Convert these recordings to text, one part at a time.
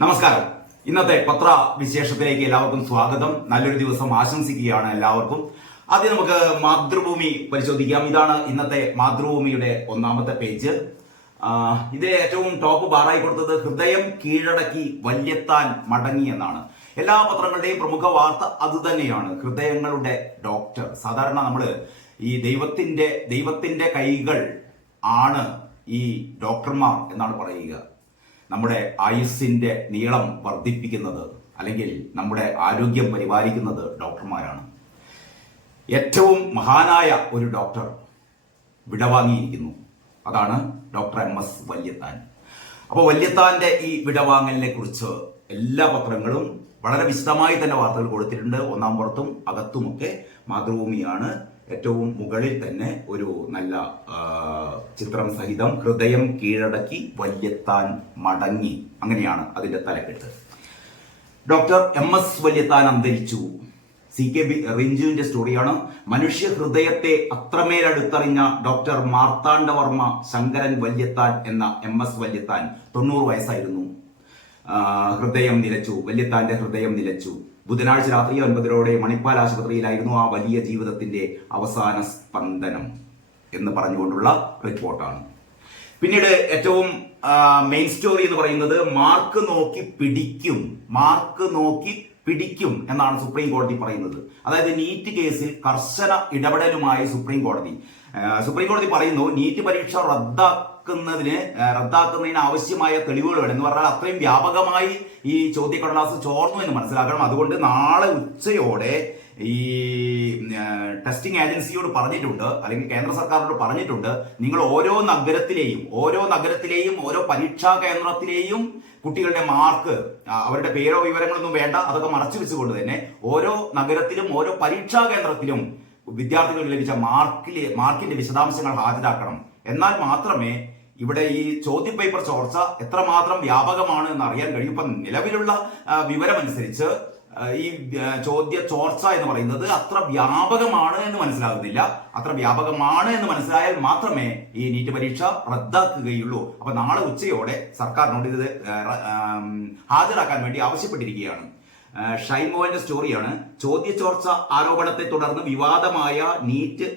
നമസ്കാരം. ഇന്നത്തെ പത്ര വിശേഷത്തിലേക്ക് എല്ലാവർക്കും സ്വാഗതം. നല്ലൊരു ദിവസം ആശംസിക്കുകയാണ് എല്ലാവർക്കും. ആദ്യം നമുക്ക് മാതൃഭൂമി പരിശോധിക്കാം. ഇതാണ് ഇന്നത്തെ മാതൃഭൂമിയുടെ ഒന്നാമത്തെ പേജ്. ഇതിലെ ഏറ്റവും ടോപ്പ് ബാറായി കൊടുത്തത് ഹൃദയം കീഴടക്കി വല്യത്താൻ മടങ്ങി എന്നാണ്. എല്ലാ പത്രങ്ങളുടെയും പ്രമുഖ വാർത്ത അത് തന്നെയാണ്. ഹൃദയങ്ങളുടെ ഡോക്ടർ. സാധാരണ നമ്മൾ ഈ ദൈവത്തിന്റെ ദൈവത്തിന്റെ കൈകൾ ആണ് ഈ ഡോക്ടർമാർ എന്നാണ് പറയുക. നമ്മുടെ ആയുസ്സിന്റെ നീളം വർദ്ധിപ്പിക്കുന്നത് അല്ലെങ്കിൽ നമ്മുടെ ആരോഗ്യം പരിപാലിക്കുന്നത് ഡോക്ടർമാരാണ്. ഏറ്റവും മഹാനായ ഒരു ഡോക്ടർ വിടവാങ്ങിയിരിക്കുന്നു. അതാണ് ഡോക്ടർ എം എസ് വല്യത്താൻ. അപ്പോൾ വല്യത്താന്റെ ഈ വിടവാങ്ങലിനെ കുറിച്ച് എല്ലാ പത്രങ്ങളും വളരെ വിശദമായി തന്നെ വാർത്തകൾ കൊടുത്തിട്ടുണ്ട്. ഒന്നാം പുറത്തും അകത്തുമൊക്കെ മാതൃഭൂമിയാണ്. ഏറ്റവും മുകളിൽ തന്നെ ഒരു നല്ല ചിത്രം സഹിതം ഹൃദയം കീഴടക്കി വല്യത്താൻ മടങ്ങി. അങ്ങനെയാണ് അതിന്റെ തലക്കെട്ട്. ഡോക്ടർ എം എസ് വല്യത്താൻ അന്തരിച്ചു. സി കെ ബി റിഞ്ചുവിന്റെ സ്റ്റോറിയാണ്. മനുഷ്യ ഹൃദയത്തെ അത്രമേൽ അടുത്തറിഞ്ഞ ഡോക്ടർ മാർത്താണ്ഡവർമ്മ ശങ്കരൻ വല്യത്താൻ എന്ന എം എസ് വല്യത്താൻ തൊണ്ണൂറ് വയസ്സായിരുന്നു. ഹൃദയം നിലച്ചു. വല്യത്താന്റെ ഹൃദയം നിലച്ചു. ബുധനാഴ്ച രാത്രി ഒൻപതരോടെ മണിപ്പാൽ ആശുപത്രിയിലായിരുന്നു ആ വലിയ ജീവിതത്തിന്റെ അവസാന സ്പന്ദനം എന്ന് പറഞ്ഞുകൊണ്ടുള്ള റിപ്പോർട്ടാണ്. പിന്നീട് ഏറ്റവും മെയിൻ സ്റ്റോറി എന്ന് പറയുന്നത് മാർക്ക് നോക്കി പിടിക്കും മാർക്ക് നോക്കി പിടിക്കും എന്നാണ് സുപ്രീം കോടതി പറയുന്നത്. അതായത് നീറ്റ് കേസിൽ കർശന ഇടപെടലുമായി സുപ്രീം കോടതി. സുപ്രീം കോടതി പറയുന്നു നീറ്റ് പരീക്ഷ റദ്ദാക്കുന്നതിന് റദ്ദാക്കുന്നതിന് ആവശ്യമായ തെളിവുകൾ വേണം എന്ന് പറഞ്ഞാൽ അത്രയും വ്യാപകമായി ഈ ചോദ്യക്കടലാസ് ചോർന്നു എന്ന് മനസ്സിലാക്കണം. അതുകൊണ്ട് നാളെ ഉച്ചയോടെ ഈ ടെസ്റ്റിംഗ് ഏജൻസിയോട് പറഞ്ഞിട്ടുണ്ട് അല്ലെങ്കിൽ കേന്ദ്ര സർക്കാരിനോട് പറഞ്ഞിട്ടുണ്ട് നിങ്ങൾ ഓരോ നഗരത്തിലെയും ഓരോ നഗരത്തിലെയും ഓരോ പരീക്ഷാ കേന്ദ്രത്തിലെയും കുട്ടികളുടെ മാർക്ക് അവരുടെ പേരോ വിവരങ്ങളൊന്നും വേണ്ട അതൊക്കെ മറച്ചു വെച്ചുകൊണ്ട് തന്നെ ഓരോ നഗരത്തിലും ഓരോ പരീക്ഷാ കേന്ദ്രത്തിലും വിദ്യാർത്ഥികൾക്ക് ലഭിച്ച മാർക്കിലെ മാർക്കിന്റെ വിശദാംശങ്ങൾ ഹാജരാക്കണം. എന്നാൽ മാത്രമേ ഇവിടെ ഈ ചോദ്യപേപ്പർ ചോർച്ച എത്രമാത്രം വ്യാപകമാണ് എന്ന് അറിയാൻ കഴിയും. ഇപ്പം നിലവിലുള്ള വിവരമനുസരിച്ച് ഈ ചോദ്യ ചോർച്ച എന്ന് പറയുന്നത് അത്ര വ്യാപകമാണ് എന്ന് മനസ്സിലാകുന്നില്ല. അത്ര വ്യാപകമാണ് എന്ന് മനസ്സിലായാൽ മാത്രമേ ഈ നീറ്റ് പരീക്ഷ റദ്ദാക്കുകയുള്ളൂ. അപ്പൊ നാളെ ഉച്ചയോടെ സർക്കാരിനോട് ഇത് ഹാജരാക്കാൻ വേണ്ടി ആവശ്യപ്പെട്ടിരിക്കുകയാണ്. ഷൈമോന്റെ സ്റ്റോറിയാണ് ചോദ്യ ചോർച്ച ആരോപണത്തെ തുടർന്ന് വിവാദമായ നീറ്റ്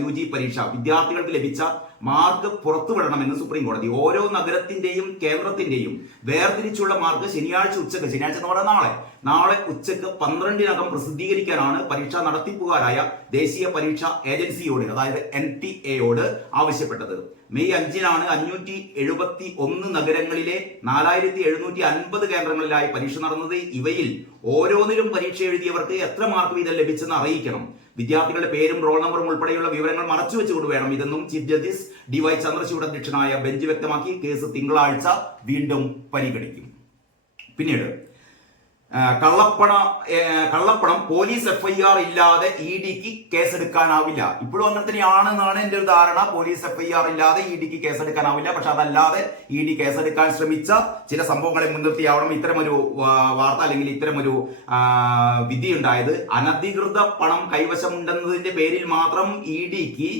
യു പരീക്ഷ വിദ്യാർത്ഥികൾക്ക് ലഭിച്ച മാർക്ക് പുറത്തുവിടണമെന്ന് സുപ്രീം കോടതി. ഓരോ നഗരത്തിന്റെയും കേന്ദ്രത്തിന്റെയും വേർതിരിച്ചുള്ള മാർഗ് ശനിയാഴ്ച ഉച്ചയ്ക്ക് ശനിയാഴ്ച എന്ന് പറഞ്ഞാൽ നാളെ. നാളെ ഉച്ചയ്ക്ക് പന്ത്രണ്ടിനകം പ്രസിദ്ധീകരിക്കാനാണ് പരീക്ഷ നടത്തിപ്പുകാരായ ദേശീയ പരീക്ഷാ ഏജൻസിയോട് അതായത് എൻ ടി എയോട് ആവശ്യപ്പെട്ടത്. മെയ് അഞ്ചിനാണ് അഞ്ഞൂറ്റി എഴുപത്തി ഒന്ന് നഗരങ്ങളിലെ നാലായിരത്തി എഴുന്നൂറ്റി അൻപത് കേന്ദ്രങ്ങളിലായി പരീക്ഷ നടന്നത്. ഇവയിൽ ഓരോന്നിലും പരീക്ഷ എഴുതിയവർക്ക് എത്ര മാർക്ക് വീതം ലഭിച്ചെന്ന് അറിയിക്കണം. വിദ്യാർത്ഥികളുടെ പേരും റോൾ നമ്പറും ഉൾപ്പെടെയുള്ള വിവരങ്ങൾ മറച്ചു വെച്ചുകൊണ്ട് വേണം. ഇതെന്നും chief justice D Y Chandrachud അധ്യക്ഷനായ ബെഞ്ച് വ്യക്തമാക്കി കേസ് തിങ്കളാഴ്ച വീണ്ടും പരിഗണിക്കും. പിന്നീട് കള്ളപ്പണ കള്ളപ്പണം പോലീസ് എഫ്ഐആർ ഇല്ലാതെ ഇ ഡിക്ക് കേസെടുക്കാനാവില്ല. ഇപ്പോഴും അങ്ങനെ തന്നെയാണെന്നാണ് എന്റെ ഒരു ധാരണ. പോലീസ് എഫ്ഐആർ ഇല്ലാതെ ഇ ഡിക്ക് കേസെടുക്കാനാവില്ല. പക്ഷെ അതല്ലാതെ ഇ ഡി കേസെടുക്കാൻ ശ്രമിച്ച ചില സംഭവങ്ങളെ മുൻനിർത്തിയാവണം ഇത്തരമൊരു വാർത്ത അല്ലെങ്കിൽ ഇത്തരമൊരു വിധി ഉണ്ടായത് അനധികൃത പണം കൈവശമുണ്ടെന്നതിന്റെ പേരിൽ മാത്രം ഇ ഡിക്ക്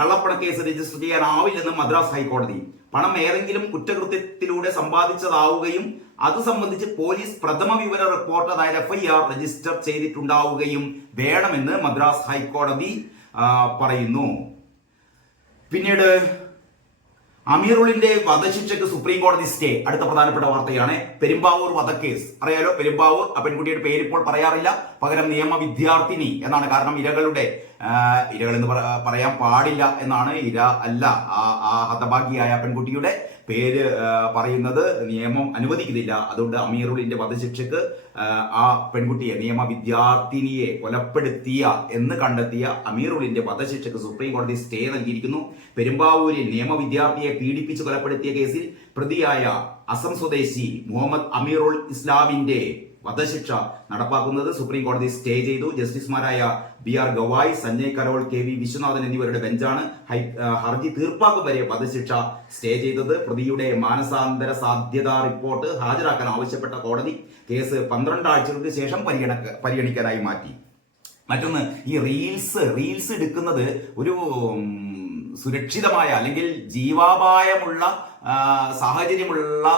കള്ളപ്പണ കേസ് രജിസ്റ്റർ ചെയ്യാനാവില്ലെന്ന് മദ്രാസ് ഹൈക്കോടതി. പണം ഏതെങ്കിലും കുറ്റകൃത്യത്തിലൂടെ സമ്പാദിച്ചതാവുകയും അത് സംബന്ധിച്ച് പോലീസ് പ്രഥമ വിവര റിപ്പോർട്ട് അതായത് എഫ്ഐആർ രജിസ്റ്റർ ചെയ്തിട്ടുണ്ടാവുകയും വേണമെന്ന് മദ്രാസ് ഹൈക്കോടതി പറയുന്നു. പിന്നീട് അമീറുളിന്റെ വധശിക്ഷയ്ക്ക് സുപ്രീം കോടതി സ്റ്റേ. അടുത്ത പ്രധാനപ്പെട്ട വാർത്തയാണ് പെരുമ്പാവൂർ വധക്കേസ്. അറിയാലോ പെരുമ്പാവൂർ ആ പെൺകുട്ടിയുടെ പേര് ഇപ്പോൾ പറയാറില്ല. പകരം നിയമ വിദ്യാർത്ഥിനി എന്നാണ് കാരണം ഇരകളുടെ ഇരകൾ എന്ന് പറയാൻ പാടില്ല എന്നാണ് ഇര അല്ല ആ ഹതഭാഗ്യയായ പെൺകുട്ടിയുടെ പേര് പറയുന്നത് നിയമം അനുവദിക്കുന്നില്ല. അതുകൊണ്ട് അമീറുളിന്റെ വധശിക്ഷയ്ക്ക് ആ, പെൺകുട്ടിയെ നിയമ വിദ്യാർത്ഥിനിയെ കൊലപ്പെടുത്തിയ എന്ന് കണ്ടെത്തിയ അമീറുളിന്റെ വധശിക്ഷയ്ക്ക് സുപ്രീം കോടതി സ്റ്റേ നൽകിയിരിക്കുന്നു. പെരുമ്പാവൂരിൽ നിയമ വിദ്യാർത്ഥിയെ പീഡിപ്പിച്ച് കൊലപ്പെടുത്തിയ കേസിൽ പ്രതിയായ അസം സ്വദേശി മുഹമ്മദ് അമീറുൾ ഇസ്ലാമിന്റെ വധശിക്ഷ നടപ്പാക്കുന്നത് സുപ്രീം കോടതി സ്റ്റേ ചെയ്തു. ജസ്റ്റിസുമാരായ B R Gavai Sanjay Karol K V Viswanathan എന്നിവരുടെ ബെഞ്ചാണ് ഹർജി തീർപ്പാക്കും വരെ വധശിക്ഷ സ്റ്റേ ചെയ്തത്. പ്രതിയുടെ മാനസാന്തര സാധ്യതാ റിപ്പോർട്ട് ഹാജരാക്കാൻ ആവശ്യപ്പെട്ട കോടതി കേസ് പന്ത്രണ്ട് ആഴ്ചകൾക്ക് ശേഷം പരിഗണ പരിഗണിക്കാനായി മാറ്റി. മറ്റൊന്ന് ഈ റീൽസ് റീൽസ് എടുക്കുന്നത് ഒരു സുരക്ഷിതമായ അല്ലെങ്കിൽ ജീവാപായമുള്ള സാഹചര്യമുള്ള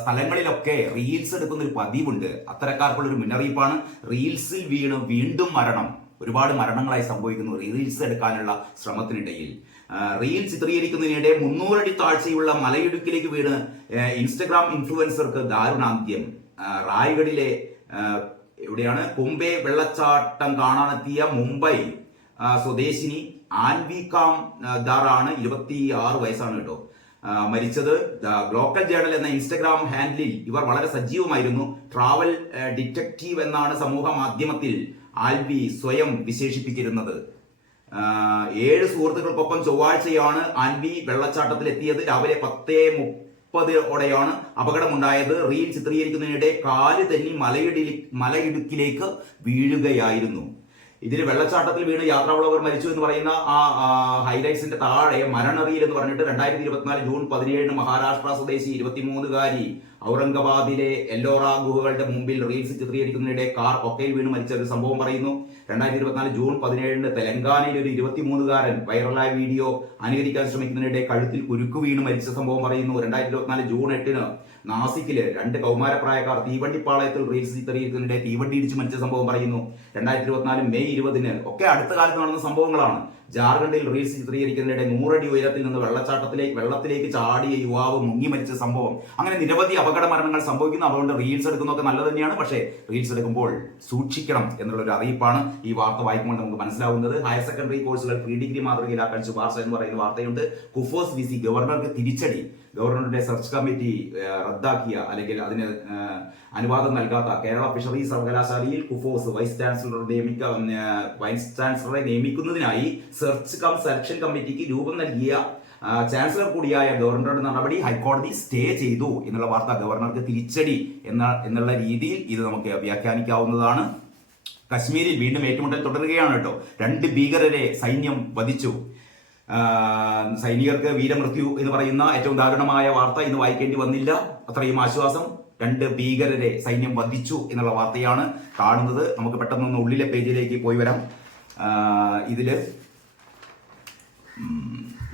സ്ഥലങ്ങളിലൊക്കെ റീൽസ് എടുക്കുന്ന ഒരു പതിവുണ്ട്. അത്തരക്കാർക്കുള്ള ഒരു മുന്നറിയിപ്പാണ് റീൽസിൽ വീണ് വീണ്ടും മരണം. ഒരുപാട് മരണങ്ങളായി സംഭവിക്കുന്നു റീൽസ് എടുക്കാനുള്ള ശ്രമത്തിനിടയിൽ. റീൽ ചിത്രീകരിക്കുന്നതിനിടെ മുന്നൂറടി താഴ്ചയുള്ള മലയിടുക്കിലേക്ക് വീണ് ഇൻസ്റ്റഗ്രാം ഇൻഫ്ലുവൻസർക്ക് ദാരുണാന്ത്യം. റായ്ഗഡിലെ എവിടെയാണ്? കുംബെ വെള്ളച്ചാട്ടം കാണാനെത്തിയ മുംബൈ സ്വദേശിനി ആൻവി കാം ദാറാണ് ഇരുപത്തി ആറ് വയസ്സാണ് കേട്ടോ. മരിച്ചത് ഗ്ലോക്കൽ ജേണൽ എന്ന ഇൻസ്റ്റഗ്രാം ഹാൻഡിലിൽ ഇവർ വളരെ സജീവമായിരുന്നു. ട്രാവൽ ഡിറ്റക്റ്റീവ് എന്നാണ് സമൂഹ മാധ്യമത്തിൽ ആൽബി സ്വയം വിശേഷിപ്പിച്ചിരുന്നത്. ഏഴ് സുഹൃത്തുക്കൾക്കൊപ്പം ചൊവ്വാഴ്ചയാണ് ആൽബി വെള്ളച്ചാട്ടത്തിൽ എത്തിയത്. രാവിലെ പത്തേ മുപ്പതോടെയാണ് അപകടമുണ്ടായത്. റീൽ ചിത്രീകരിക്കുന്നതിനിടെ കാൽ തെന്നി മലയിടി മലയിടുക്കിലേക്ക് വീഴുകയായിരുന്നു. ഇതിൽ വെള്ളച്ചാട്ടത്തിൽ വീണ് യാത്രാവളവർ മരിച്ചു എന്ന് പറയുന്ന ആ ഹൈലൈറ്റ്സിന്റെ താഴെ മരണറിയിൽ എന്ന് പറഞ്ഞിട്ട് രണ്ടായിരത്തി ഇരുപത്തിനാല് ജൂൺ പതിനേഴിന് മഹാരാഷ്ട്ര സ്വദേശി ഇരുപത്തിമൂന്നുകാരി ഔറംഗാബാദിലെ എല്ലോറ ഗുഹകളുടെ മുമ്പിൽ റീൽസ് ചിത്രീകരിക്കുന്നതിനിടെ കാർ ഒക്കയിൽ വീണ് മരിച്ച ഒരു സംഭവം പറയുന്നു. രണ്ടായിരത്തി ഇരുപത്തിനാല് ജൂൺ പതിനേഴിന് തെലങ്കാനയിൽ ഒരു ഇരുപത്തിമൂന്നുകാരൻ വൈറലായ വീഡിയോ അനുകരിക്കാൻ ശ്രമിക്കുന്നതിനിടെ കഴുത്തിൽ കുരുക്ക് വീണ് മരിച്ച സംഭവം പറയുന്നു. രണ്ടായിരത്തി ഇരുപത്തിനാല് ജൂൺ എട്ടിന് നാസിക്കിൽ രണ്ട് കൗമാരപ്രായക്കാർ തീവണ്ടിപ്പാളയത്തിൽ റീൽസ് ചിത്രീകരിക്കുന്നതിനിടെ തീവണ്ടി ഇടിച്ച് മരിച്ച സംഭവം പറയുന്നു. രണ്ടായിരത്തി ഇരുപത്തിനാല് മെയ് ഇരുപതിന് ഒക്കെ അടുത്ത കാലത്ത് നടന്ന സംഭവങ്ങളാണ്. ജാർഖണ്ഡിൽ റീൽസ് ചിത്രീകരിക്കുന്നതിനിടെ നൂറടി ഉയരത്തിൽ നിന്ന് വെള്ളച്ചാട്ടത്തിലേക്ക് വെള്ളത്തിലേക്ക് ചാടിയ യുവാവ് മുങ്ങി മരിച്ച സംഭവം. അങ്ങനെ നിരവധി അപകട മരണങ്ങൾ സംഭവിക്കുന്നു. അതുകൊണ്ട് റീൽസ് എടുക്കുന്നതൊക്കെ നല്ലത് തന്നെയാണ്. പക്ഷേ റീൽസ് എടുക്കുമ്പോൾ സൂക്ഷിക്കണം എന്നുള്ള ഒരു അറിയിപ്പാണ് ഈ വാർത്ത വായിക്കുമ്പോൾ നമുക്ക് മനസ്സിലാവുന്നത്. ഹയർ സെക്കൻഡറി കോഴ്സുകൾ പ്രീ ഡിഗ്രി മാതൃകയിലാക്കാൻ ശുപാർശ എന്ന് പറയുന്ന വാർത്തയുണ്ട്. കുഫോസ് വി സി ഗവർണർക്ക് തിരിച്ചടി. ഗവർണറുടെ സെർച്ച് കമ്മിറ്റി റദ്ദാക്കിയ അല്ലെങ്കിൽ അതിന് അനുവാദം നൽകാത്ത കേരള ഫിഷറീസ് സർവകലാശാലയിൽ കുഫോസ് വൈസ് ചാൻസലർ നിയമിക്ക വൈസ് ചാൻസലറെ നിയമിക്കുന്നതിനായി സെർച്ച് കം സെലക്ഷൻ കമ്മിറ്റിക്ക് രൂപം നൽകിയ ചാൻസലർ കൂടിയായ ഗവർണറുടെ നടപടി ഹൈക്കോടതി സ്റ്റേ ചെയ്തു എന്നുള്ള വാർത്ത ഗവർണർക്ക് തിരിച്ചടി എന്ന എന്നുള്ള രീതിയിൽ ഇത് നമുക്ക് വ്യാഖ്യാനിക്കാവുന്നതാണ്. കശ്മീരിൽ വീണ്ടും ഏറ്റുമുട്ടൽ തുടരുകയാണ് കേട്ടോ. രണ്ട് ഭീകരരെ സൈന്യം വധിച്ചു. സൈനികർക്ക് വീരമൃത്യു എന്ന് പറയുന്ന ഏറ്റവും ദാരുണമായ വാർത്ത ഇന്ന് വായിക്കേണ്ടി വന്നില്ല. അത്രയും ആശ്വാസം. രണ്ട് ഭീകരരെ സൈന്യം വധിച്ചു എന്നുള്ള വാർത്തയാണ് കാണുന്നത്. നമുക്ക് പെട്ടെന്നൊന്ന് ഉള്ളിലെ പേജിലേക്ക് പോയി വരാം. ഇതിൽ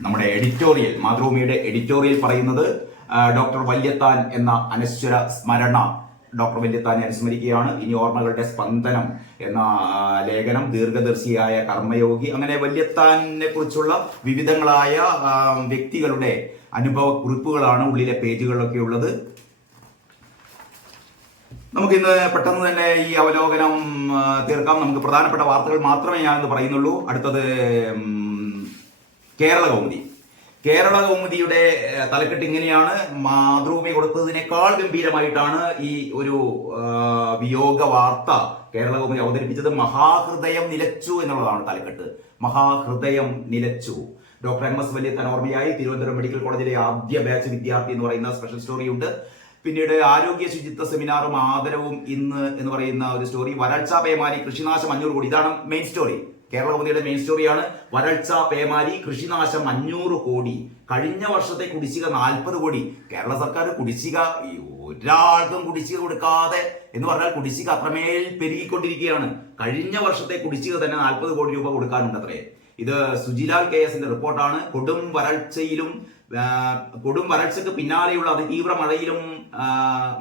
നമ്മുടെ എഡിറ്റോറിയൽ മാതൃഭൂമിയുടെ എഡിറ്റോറിയൽ പറയുന്നത് ഡോക്ടർ വല്യത്താൻ എന്ന അനശ്വര സ്മരണ ഡോക്ടർ വല്യത്താനെ അനുസ്മരിക്കുകയാണ്. ഇനി ഓർമ്മകളുടെ സ്പന്ദനം എന്ന ലേഖനം ദീർഘദർശിയായ കർമ്മയോഗി. അങ്ങനെ വല്യത്താനെ കുറിച്ചുള്ള വിവിധങ്ങളായ വ്യക്തികളുടെ അനുഭവ കുറിപ്പുകളാണ് ഉള്ളിലെ പേജുകളിലൊക്കെ ഉള്ളത്. നമുക്ക് ഇന്ന് പെട്ടെന്ന് തന്നെ ഈ അവലോകനം തീർക്കാം. നമുക്ക് പ്രധാനപ്പെട്ട വാർത്തകൾ മാത്രമേ ഞാൻ ഇന്ന് പറയുന്നുള്ളൂ. അടുത്തത് കേരള കൗമുദി. കേരള കൗമുദിയുടെ തലക്കെട്ട് ഇങ്ങനെയാണ്. മാതൃഭൂമി കൊടുത്തതിനേക്കാൾ ഗംഭീരമായിട്ടാണ് ഈ ഒരു വിയോഗ വാർത്ത കേരള കൗമുദി അവതരിപ്പിച്ചത്. മഹാഹൃദയം നിലച്ചു എന്നുള്ളതാണ് തലക്കെട്ട്. മഹാഹൃദയം നിലച്ചു. ഡോക്ടർ എം എസ് വലിയ തനോർമ്മയായി തിരുവനന്തപുരം മെഡിക്കൽ കോളേജിലെ ആദ്യ ബാച്ച് വിദ്യാർത്ഥി എന്ന് പറയുന്ന സ്പെഷ്യൽ സ്റ്റോറി ഉണ്ട് പിന്നീട് ആരോഗ്യ ശുചിത്വ സെമിനാറും ആദരവും ഇന്ന് എന്ന് പറയുന്ന ഒരു സ്റ്റോറി വരൾച്ച പേമാരി കൃഷിനാശം അഞ്ഞൂറ് കോടി. ഇതാണ് മെയിൻ സ്റ്റോറി കേരള ഭൂമിയുടെ മെയിൻ സ്റ്റോറിയാണ് വരൾച്ച പേമാരി കൃഷിനാശം അഞ്ഞൂറ് കോടി. കഴിഞ്ഞ വർഷത്തെ കുടിശ്ശിക നാൽപ്പത് കോടി. കേരള സർക്കാർ കുടിശ്ശിക ഒരാൾക്കും കുടിശ്ശിക കൊടുക്കാതെ എന്ന് പറഞ്ഞാൽ കുടിശ്ശിക അത്രമേൽ പെരുകിക്കൊണ്ടിരിക്കുകയാണ്. കഴിഞ്ഞ വർഷത്തെ കുടിശ്ശിക തന്നെ നാൽപ്പത് കോടി രൂപ കൊടുക്കാനുണ്ട് അത്രേ ഇത് സുജിലാൽ കെ എസിന്റെ റിപ്പോർട്ടാണ്. കൊടും വരൾച്ചയിലും കൊടും വരൾച്ചയ്ക്ക് പിന്നാലെയുള്ള അതിതീവ്ര മഴയിലും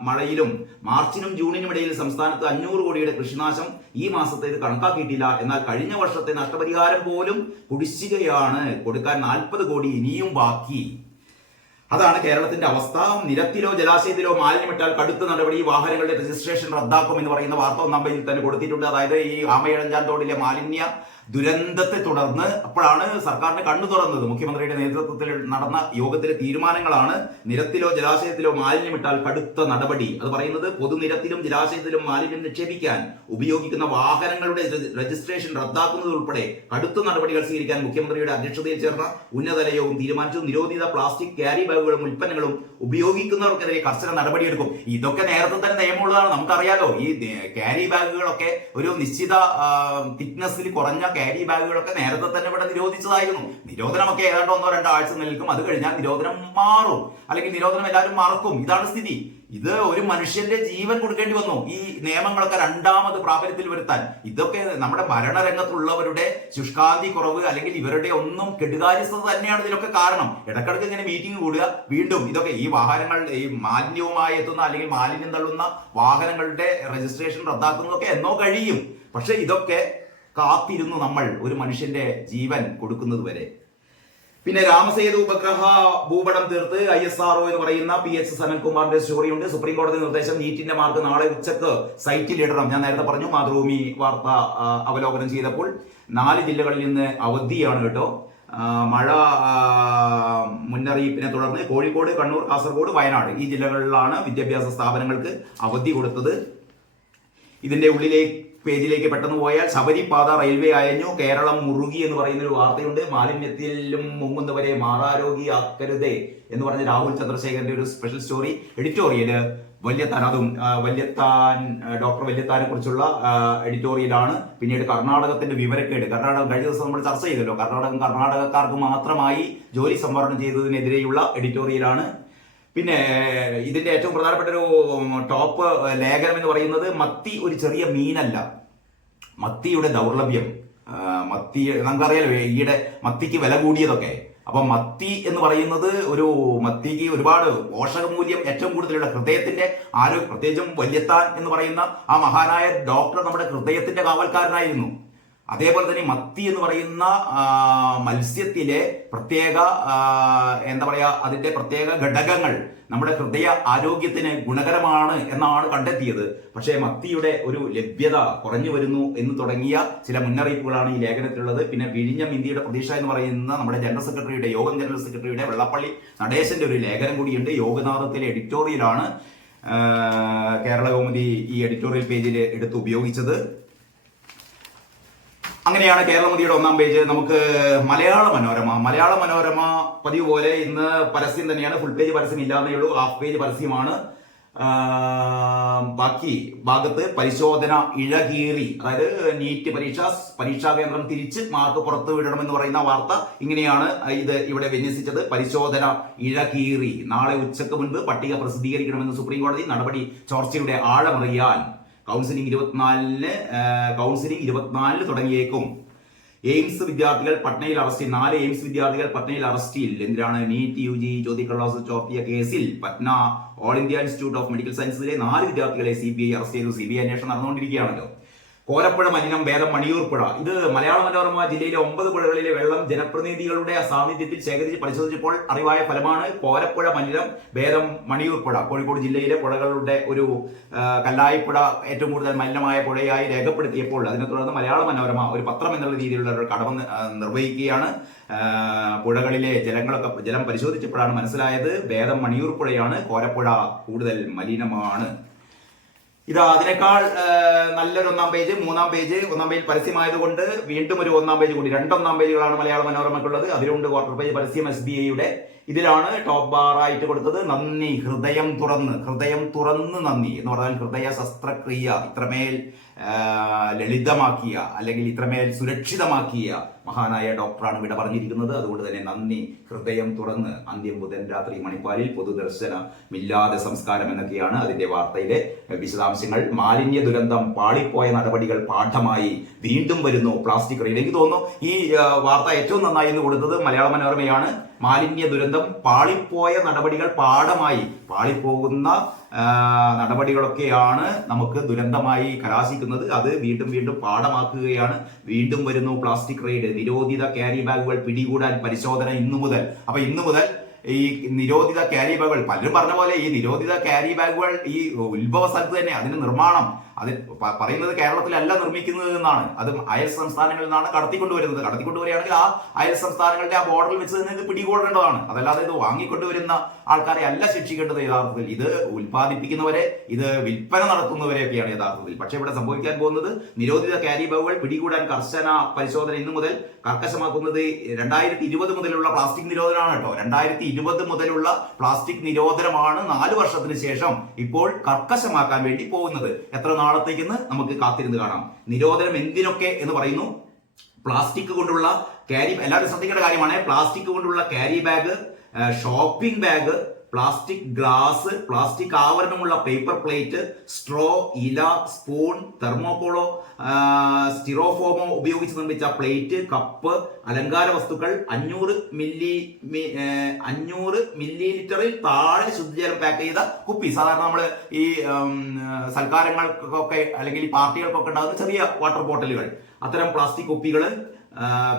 മഴയിലും മാർച്ചിനും ജൂണിനും ഇടയിൽ സംസ്ഥാനത്ത് അഞ്ഞൂറ് കോടിയുടെ കൃഷിനാശം ഈ മാസത്തെ ഇത് കണക്കാക്കിയിട്ടില്ല. എന്നാൽ കഴിഞ്ഞ വർഷത്തെ നഷ്ടപരിഹാരം പോലും കുടിശ്ശികയാണ്. കൊടുക്കാൻ നാൽപ്പത് കോടി ഇനിയും ബാക്കി. അതാണ് കേരളത്തിന്റെ അവസ്ഥ. നിരത്തിലോ ജലാശയത്തിലോ മാലിന്യമിട്ടാൽ കടുത്ത നടപടി വാഹനങ്ങളുടെ രജിസ്ട്രേഷൻ റദ്ദാക്കും എന്ന് പറയുന്ന വാർത്ത ഒന്നാം പേജിൽ തന്നെ കൊടുത്തിട്ടുണ്ട്. അതായത് ഈ ആമയഴഞ്ചാൻ തോടിലെ മാലിന്യ ദുരന്തത്തെ തുടർന്ന് അപ്പോഴാണ് സർക്കാരിന് കണ്ണു തുറന്നത്. മുഖ്യമന്ത്രിയുടെ നേതൃത്വത്തിൽ നടന്ന യോഗത്തിലെ തീരുമാനങ്ങളാണ് നിരത്തിലോ ജലാശയത്തിലോ മാലിന്യം മാലിന്യമിട്ടാൽ കടുത്ത നടപടി. അത് പറയുന്നത് പൊതുനിരത്തിലും ജലാശയത്തിലും മാലിന്യം നിക്ഷേപിക്കാൻ ഉപയോഗിക്കുന്ന വാഹനങ്ങളുടെ രജിസ്ട്രേഷൻ റദ്ദാക്കുന്നത് ഉൾപ്പെടെ കടുത്ത നടപടികൾ സ്വീകരിക്കാൻ മുഖ്യമന്ത്രിയുടെ അധ്യക്ഷതയിൽ ചേർന്ന ഉന്നതല യോഗം തീരുമാനിച്ചു. നിരോധിത പ്ലാസ്റ്റിക് ക്യാരി ബാഗുകളും ഉൽപ്പന്നങ്ങളും ഉപയോഗിക്കുന്നവർക്കെതിരെ കർശന നടപടിയെടുക്കും. ഇതൊക്കെ നേരത്തെ തന്നെ നിയമമുള്ളതാണ്. നമുക്കറിയാലോ ഈ ക്യാരി ബാഗുകളൊക്കെ ഒരു നിശ്ചിത തിക്നെസ്സിൽ കുറഞ്ഞ ക്യാരി ബാഗുകളൊക്കെ നേരത്തെ തന്നെ ഇവിടെ നിരോധിച്ചതായിരുന്നു. നിരോധനമൊക്കെ ഏതാണ്ട് ഒന്നോ രണ്ടോ ആഴ്ച നിൽക്കും. അത് കഴിഞ്ഞാൽ നിരോധനം മാറും. അല്ലെങ്കിൽ നിരോധനം എല്ലാവരും മറക്കും. ഇതാണ് സ്ഥിതി. ഇത് ഒരു മനുഷ്യന്റെ ജീവൻ കൊടുക്കേണ്ടി വന്നു. ഈ നിയമങ്ങളൊക്കെ രണ്ടാമത് പ്രാബല്യത്തിൽ വരുത്താൻ. ഇതൊക്കെ നമ്മുടെ ഭരണരംഗത്തുള്ളവരുടെ ശുഷ്കാന്തി കുറവ് അല്ലെങ്കിൽ ഇവരുടെ ഒന്നും കെടുകാര്യസ്ഥത തന്നെയാണ് ഇതിലൊക്കെ കാരണം. ഇടക്കിടക്ക് ഇങ്ങനെ മീറ്റിംഗ് കൂടുക വീണ്ടും ഇതൊക്കെ ഈ വാഹനങ്ങൾ ഈ മാലിന്യവുമായി എത്തുന്ന അല്ലെങ്കിൽ മാലിന്യം തള്ളുന്ന വാഹനങ്ങളുടെ രജിസ്ട്രേഷൻ റദ്ദാക്കുന്നതൊക്കെ എന്നോ കഴിയും. പക്ഷെ ഇതൊക്കെ കാത്തിരുന്നു നമ്മൾ ഒരു മനുഷ്യന്റെ ജീവൻ കൊടുക്കുന്നത് വരെ. പിന്നെ രാമസേതു ഉപഗ്രഹ ഭൂപടം തീർത്ത് ഐ എസ് ആർഒ എന്ന് പറയുന്ന പി എച്ച് സനൽകുമാറിന്റെ സ്റ്റോറിയുണ്ട് സുപ്രീം കോടതി നിർദ്ദേശം നീറ്റിന്റെ മാർക്ക് നാളെ ഉച്ചയ്ക്ക് സൈറ്റിൽ ഇടണം. ഞാൻ നേരത്തെ പറഞ്ഞു മാതൃഭൂമി വാർത്ത അവലോകനം ചെയ്തപ്പോൾ നാല് ജില്ലകളിൽ നിന്ന് അവധിയാണ് കേട്ടോ. മഴ മുന്നറിയിപ്പിനെ തുടർന്ന് കോഴിക്കോട് കണ്ണൂർ കാസർഗോഡ് വയനാട് ഈ ജില്ലകളിലാണ് വിദ്യാഭ്യാസ സ്ഥാപനങ്ങൾക്ക് അവധി കൊടുത്തത്. ഇതിന്റെ ഉള്ളിലേക്ക് പേജിലേക്ക് പെട്ടെന്ന് പോയാൽ ശബരിപാത റെയിൽവേ അയഞ്ഞു കേരളം മുറുകി എന്ന് പറയുന്ന ഒരു വാർത്തയുണ്ട്. മാലിന്യത്തിലും മുങ്ങുന്നവരെ മാറാരോഗിയാക്കരുതേ എന്ന് പറഞ്ഞ രാഹുൽ ചന്ദ്രശേഖരന്റെ ഒരു സ്പെഷ്യൽ സ്റ്റോറി എഡിറ്റോറിയൽ വല്യത്താൻ അതും വല്യത്താൻ ഡോക്ടർ വല്യത്താനെ കുറിച്ചുള്ള എഡിറ്റോറിയലാണ് പിന്നീട് കർണാടകത്തിന്റെ വിവരക്കേട്. കർണാടകം കഴിഞ്ഞ ദിവസം നമ്മൾ ചർച്ച ചെയ്തല്ലോ. കർണാടകം കർണാടകക്കാർക്ക് മാത്രമായി ജോലി സംവരണം ചെയ്തതിനെതിരെയുള്ള എഡിറ്റോറിയലാണ് പിന്നെ ഇതിന്റെ ഏറ്റവും പ്രധാനപ്പെട്ട ഒരു ടോപ്പ് ലേഖനം എന്ന് പറയുന്നത് മത്തി ഒരു ചെറിയ മീനല്ല. മത്തിയുടെ ദൗർലഭ്യം. മത്തി നമുക്കറിയാലോ ഈയിടെ മത്തിക്ക് വില കൂടിയതൊക്കെ. അപ്പൊ മത്തി എന്ന് പറയുന്നത് ഒരു മത്തിക്ക് ഒരുപാട് പോഷകമൂല്യം ഏറ്റവും കൂടുതലുള്ള ഹൃദയത്തിന്റെ ആരോഗ്യം പ്രത്യേകിച്ചും വല്യത്താൻ എന്ന് പറയുന്ന ആ മഹാനായ ഡോക്ടർ നമ്മുടെ ഹൃദയത്തിന്റെ കാവൽക്കാരനായിരുന്നു. അതേപോലെ തന്നെ മത്തി എന്ന് പറയുന്ന മത്സ്യത്തിലെ പ്രത്യേക എന്താ പറയുക അതിന്റെ പ്രത്യേക ഘടകങ്ങൾ നമ്മുടെ ഹൃദയ ആരോഗ്യത്തിന് ഗുണകരമാണ് എന്നാണ് കണ്ടെത്തിയത്. പക്ഷേ മത്തിയുടെ ഒരു ലഭ്യത കുറഞ്ഞു വരുന്നു എന്ന് തുടങ്ങിയ ചില മുന്നറിയിപ്പുകളാണ് ഈ ലേഖനത്തിലുള്ളത്. പിന്നെ വിഴിഞ്ഞം ഇന്ത്യയുടെ പ്രതീക്ഷ എന്ന് പറയുന്ന നമ്മുടെ ജനറൽ സെക്രട്ടറിയുടെ യോഗം ജനറൽ സെക്രട്ടറിയുടെ വെള്ളപ്പള്ളി നടേശന്റെ ഒരു ലേഖനം കൂടിയുണ്ട്. യോഗനാഥത്തിലെ എഡിറ്റോറിയലാണ് കേരള കൗമുദി ഈ എഡിറ്റോറിയൽ പേജിൽ എടുത്ത് ഉപയോഗിച്ചത്. അങ്ങനെയാണ് കേരളമതിയുടെ ഒന്നാം പേജ്. നമുക്ക് മലയാള മനോരമ. മലയാള മനോരമ പതിവ് പോലെ ഇന്ന് പരസ്യം തന്നെയാണ്. ഫുൾ പേജ് പരസ്യം ഇല്ലാതെ ഉള്ളൂ. ഹാഫ് പേജ് പരസ്യമാണ്. ബാക്കി ഭാഗത്ത് പരിശോധന ഇഴകീറി അതായത് നീറ്റ് പരീക്ഷ പരീക്ഷാ കേന്ദ്രം തിരിച്ച് മാർക്ക് പുറത്തു വിടണമെന്ന് പറയുന്ന വാർത്ത ഇങ്ങനെയാണ് ഇത് ഇവിടെ വിന്യസിച്ചത്. പരിശോധന ഇഴകീറി. നാളെ ഉച്ചയ്ക്ക് മുൻപ് പട്ടിക പ്രസിദ്ധീകരിക്കണമെന്ന് സുപ്രീം കോടതി നടപടി ചോർച്ചയുടെ ആഴമറിയാൻ കൗൺസിലിംഗ് ഇരുപത്തിനാലിന് കൗൺസിലിംഗ് ഇരുപത്തിനാലിന് തുടങ്ങിയേക്കും. എയിംസ് വിദ്യാർത്ഥികൾ പട്നയിൽ അറസ്റ്റിൽ നാല് എയിംസ് വിദ്യാർത്ഥികൾ പട്നയിൽ അറസ്റ്റിൽ എന്തിനാണ് നീറ്റ് യു ജി ചോദ്യക്കള്ളാസ് ചോർത്തിയ കേസിൽ Patna All India Institute of Medical സയൻസിലെ നാല് വിദ്യാർത്ഥികളെ സി ബി ഐ അറസ്റ്റ് ചെയ്തു. സി ബി ഐ അന്വേഷണം നടന്നുകൊണ്ടിരിക്കുകയാണല്ലോ. കോരപ്പുഴ മലിനം ഭേദം മണിയൂർ പുഴ. ഇത് മലയാള മനോരമ ജില്ലയിലെ ഒമ്പത് പുഴകളിലെ വെള്ളം ജനപ്രതിനിധികളുടെ സാന്നിധ്യത്തിൽ ശേഖരിച്ച് പരിശോധിച്ചപ്പോൾ അറിവായ ഫലമാണ് കോരപ്പുഴ മലിനം വേദം മണിയൂർ പുഴ. കോഴിക്കോട് ജില്ലയിലെ പുഴകളുടെ ഒരു കല്ലായിപ്പുഴ ഏറ്റവും കൂടുതൽ മലിനമായ പുഴയായി രേഖപ്പെടുത്തിയപ്പോൾ അതിനെ തുടർന്ന് മലയാള മനോരമ ഒരു പത്രം എന്നുള്ള രീതിയിലുള്ള ഒരു കടമ നിർവഹിക്കുകയാണ്. പുഴകളിലെ ജലങ്ങളൊക്കെ ജലം പരിശോധിച്ചപ്പോഴാണ് മനസ്സിലായത് വേദം മണിയൂർ പുഴയാണ് കോരപ്പുഴ കൂടുതൽ മലിനമാണ്. ഇത് അതിനേക്കാൾ നല്ലൊരു ഒന്നാം പേജ് മൂന്നാം പേജ് ഒന്നാം പേജ് പരസ്യമായതുകൊണ്ട് വീണ്ടും ഒരു ഒന്നാം പേജ് കൂടി. രണ്ടൊന്നാം പേജുകളാണ് മലയാള മനോരമയ്ക്കുള്ളത്. അതിലുണ്ട് ക്വാർട്ടർ പേജ് പരസ്യം എസ് ബി ഐയുടെ ഇതിലാണ് ടോപ്പ് ബാറായിട്ട് കൊടുത്തത്. നന്ദി. ഹൃദയം തുറന്ന്. ഹൃദയം തുറന്ന് നന്ദി എന്ന് പറഞ്ഞാൽ ഹൃദയ ശസ്ത്രക്രിയ. ഇത്രമേൽ ലളിതമാക്കിയ അല്ലെങ്കിൽ ഇത്രമേൽ സുരക്ഷിതമാക്കിയ മഹാനായ ഡോക്ടറാണ് ഇവിടെ പറഞ്ഞിരിക്കുന്നത്. അതുകൊണ്ട് തന്നെ നന്ദി. ഹൃദയം തുറന്ന് അന്ത്യം ബുധൻ രാത്രി മണിപ്പാലിൽ പൊതുദർശനമില്ലാതെ സംസ്കാരം എന്നൊക്കെയാണ് അതിന്റെ വാർത്തയിലെ വിശദാംശങ്ങൾ. മാലിന്യ ദുരന്തം പാളിപ്പോയ നടപടികൾ പാഠമായി വീണ്ടും വരുന്നു. പ്ലാസ്റ്റിക് എനിക്ക് തോന്നുന്നു ഈ വാർത്ത ഏറ്റവും നന്നായി എന്ന് കൊടുത്തത് മലയാള മനോരമയാണ്. മാലിന്യ ദുരന്തം പാളിപ്പോയ നടപടികൾ പാഠമായി പാളിപ്പോകുന്ന നടപടികളൊക്കെയാണ് നമുക്ക് ദുരന്തമായി കലാശിക്കുന്നത്. അത് വീണ്ടും വീണ്ടും പാഠമാക്കുകയാണ്. വീണ്ടും വരുന്നു പ്ലാസ്റ്റിക് റെയ്ഡ് നിരോധിത ക്യാരി ബാഗുകൾ പിടികൂടാൻ പരിശോധന ഇന്നു മുതൽ. അപ്പൊ ഇന്നു മുതൽ ഈ നിരോധിത ക്യാരി ബാഗുകൾ പലരും പറഞ്ഞ പോലെ ഈ നിരോധിത ക്യാരി ബാഗുകൾ ഈ ഉത്ഭവ സ്ഥലത്ത് തന്നെ അതിന്റെ നിർമ്മാണം. അത് പറയുന്നത് കേരളത്തിലല്ല നിർമ്മിക്കുന്നത് എന്നാണ്. അത് അയൽ സംസ്ഥാനങ്ങളിൽ നിന്നാണ് കടത്തിക്കൊണ്ടുവരുന്നത്. കടത്തിക്കൊണ്ടുവരികയാണെങ്കിൽ ആ അയൽ സംസ്ഥാനങ്ങളുടെ ആ ബോർഡറിൽ വെച്ച് തന്നെ ഇത് പിടികൂടേണ്ടതാണ്. അതല്ലാതെ ഇത് വാങ്ങിക്കൊണ്ടുവരുന്ന ആൾക്കാരെ അല്ല ശിക്ഷിക്കേണ്ടത് യഥാർത്ഥത്തിൽ. ഇത് ഉൽപ്പാദിപ്പിക്കുന്നവരെ ഇത് വിൽപ്പന നടത്തുന്നവരെയൊക്കെയാണ് യഥാർത്ഥത്തിൽ. പക്ഷെ ഇവിടെ സംഭവിക്കാൻ പോകുന്നത് നിരോധിത ക്യാരി ബാഗുകൾ പിടികൂടാൻ കർശന പരിശോധന ഇന്നു മുതൽ കർക്കശമാക്കുന്നത് രണ്ടായിരത്തി ഇരുപത് മുതലുള്ള പ്ലാസ്റ്റിക് നിരോധനമാണ് കേട്ടോ. രണ്ടായിരത്തി ഇരുപത് മുതലുള്ള പ്ലാസ്റ്റിക് നിരോധനമാണ് നാല് വർഷത്തിന് ശേഷം ഇപ്പോൾ കർക്കശമാക്കാൻ വേണ്ടി പോകുന്നത്. എത്ര നാളത്തേക്കെന്ന് നമുക്ക് കാത്തിരുന്ന് കാണാം. നിരോധനം എന്തിനൊക്കെ എന്ന് പറയുന്നു? പ്ലാസ്റ്റിക് കൊണ്ടുള്ള ക്യാരി എല്ലാവരും ശ്രദ്ധിക്കേണ്ട കാര്യമാണ്. പ്ലാസ്റ്റിക് കൊണ്ടുള്ള carry bag shopping bag plastic glass plastic ആവരണമുള്ള paper plate straw ഇല സ്പൂൺ തെർമോപോളോ സ്റ്റിറോഫോമോ ഉപയോഗിച്ച് നിർമ്മിച്ച പ്ലേറ്റ് കപ്പ് അലങ്കാര വസ്തുക്കൾ അഞ്ഞൂറ് മില്ലി അഞ്ഞൂറ് മില്ലി ലിറ്ററിൽ താഴെ ശുദ്ധജലം പാക്ക് ചെയ്ത കുപ്പി. സാധാരണ നമ്മൾ ഈ സൽക്കാരങ്ങൾക്കൊക്കെ അല്ലെങ്കിൽ പാർട്ടികൾക്കൊക്കെ ഉണ്ടാകുന്ന ചെറിയ വാട്ടർ ബോട്ടിലുകൾ. അത്തരം പ്ലാസ്റ്റിക് കുപ്പികൾ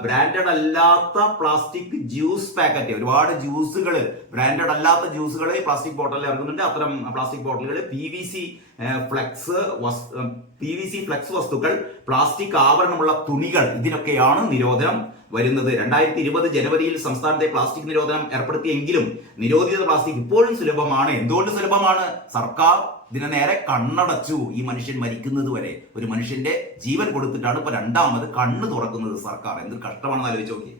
ബ്രാൻഡഡ് അല്ലാത്ത പ്ലാസ്റ്റിക് ജ്യൂസ് പാക്കറ്റ് ഒരുപാട് ജ്യൂസുകൾ ബ്രാൻഡഡ് അല്ലാത്ത ജ്യൂസുകൾ പ്ലാസ്റ്റിക് ബോട്ടിലിൽ ഇറങ്ങുന്നുണ്ട് അത്തരം plastic ബോട്ടിലുകൾ P V C flex P V C flex വസ്തുക്കൾ പ്ലാസ്റ്റിക് ആവരണമുള്ള തുണികൾ ഇതിനൊക്കെയാണ് നിരോധനം വരുന്നത്. രണ്ടായിരത്തി ഇരുപത് ജനുവരിയിൽ സംസ്ഥാനത്തെ പ്ലാസ്റ്റിക് നിരോധനം ഏർപ്പെടുത്തിയെങ്കിലും നിരോധിത പ്ലാസ്റ്റിക് ഇപ്പോഴും സുലഭമാണ്. എന്തുകൊണ്ട് സുലഭമാണ്? സർക്കാർ ഇതിനെ നേരെ കണ്ണടച്ചു ഈ മനുഷ്യൻ മരിക്കുന്നത് വരെ. ഒരു മനുഷ്യന്റെ ജീവൻ കൊടുത്തിട്ടാണ് ഇപ്പൊ രണ്ടാമത് കണ്ണ് തുറക്കുന്നത് സർക്കാർ. എന്ത് കഷ്ടമാണെന്ന് ആലോചിച്ച് നോക്കി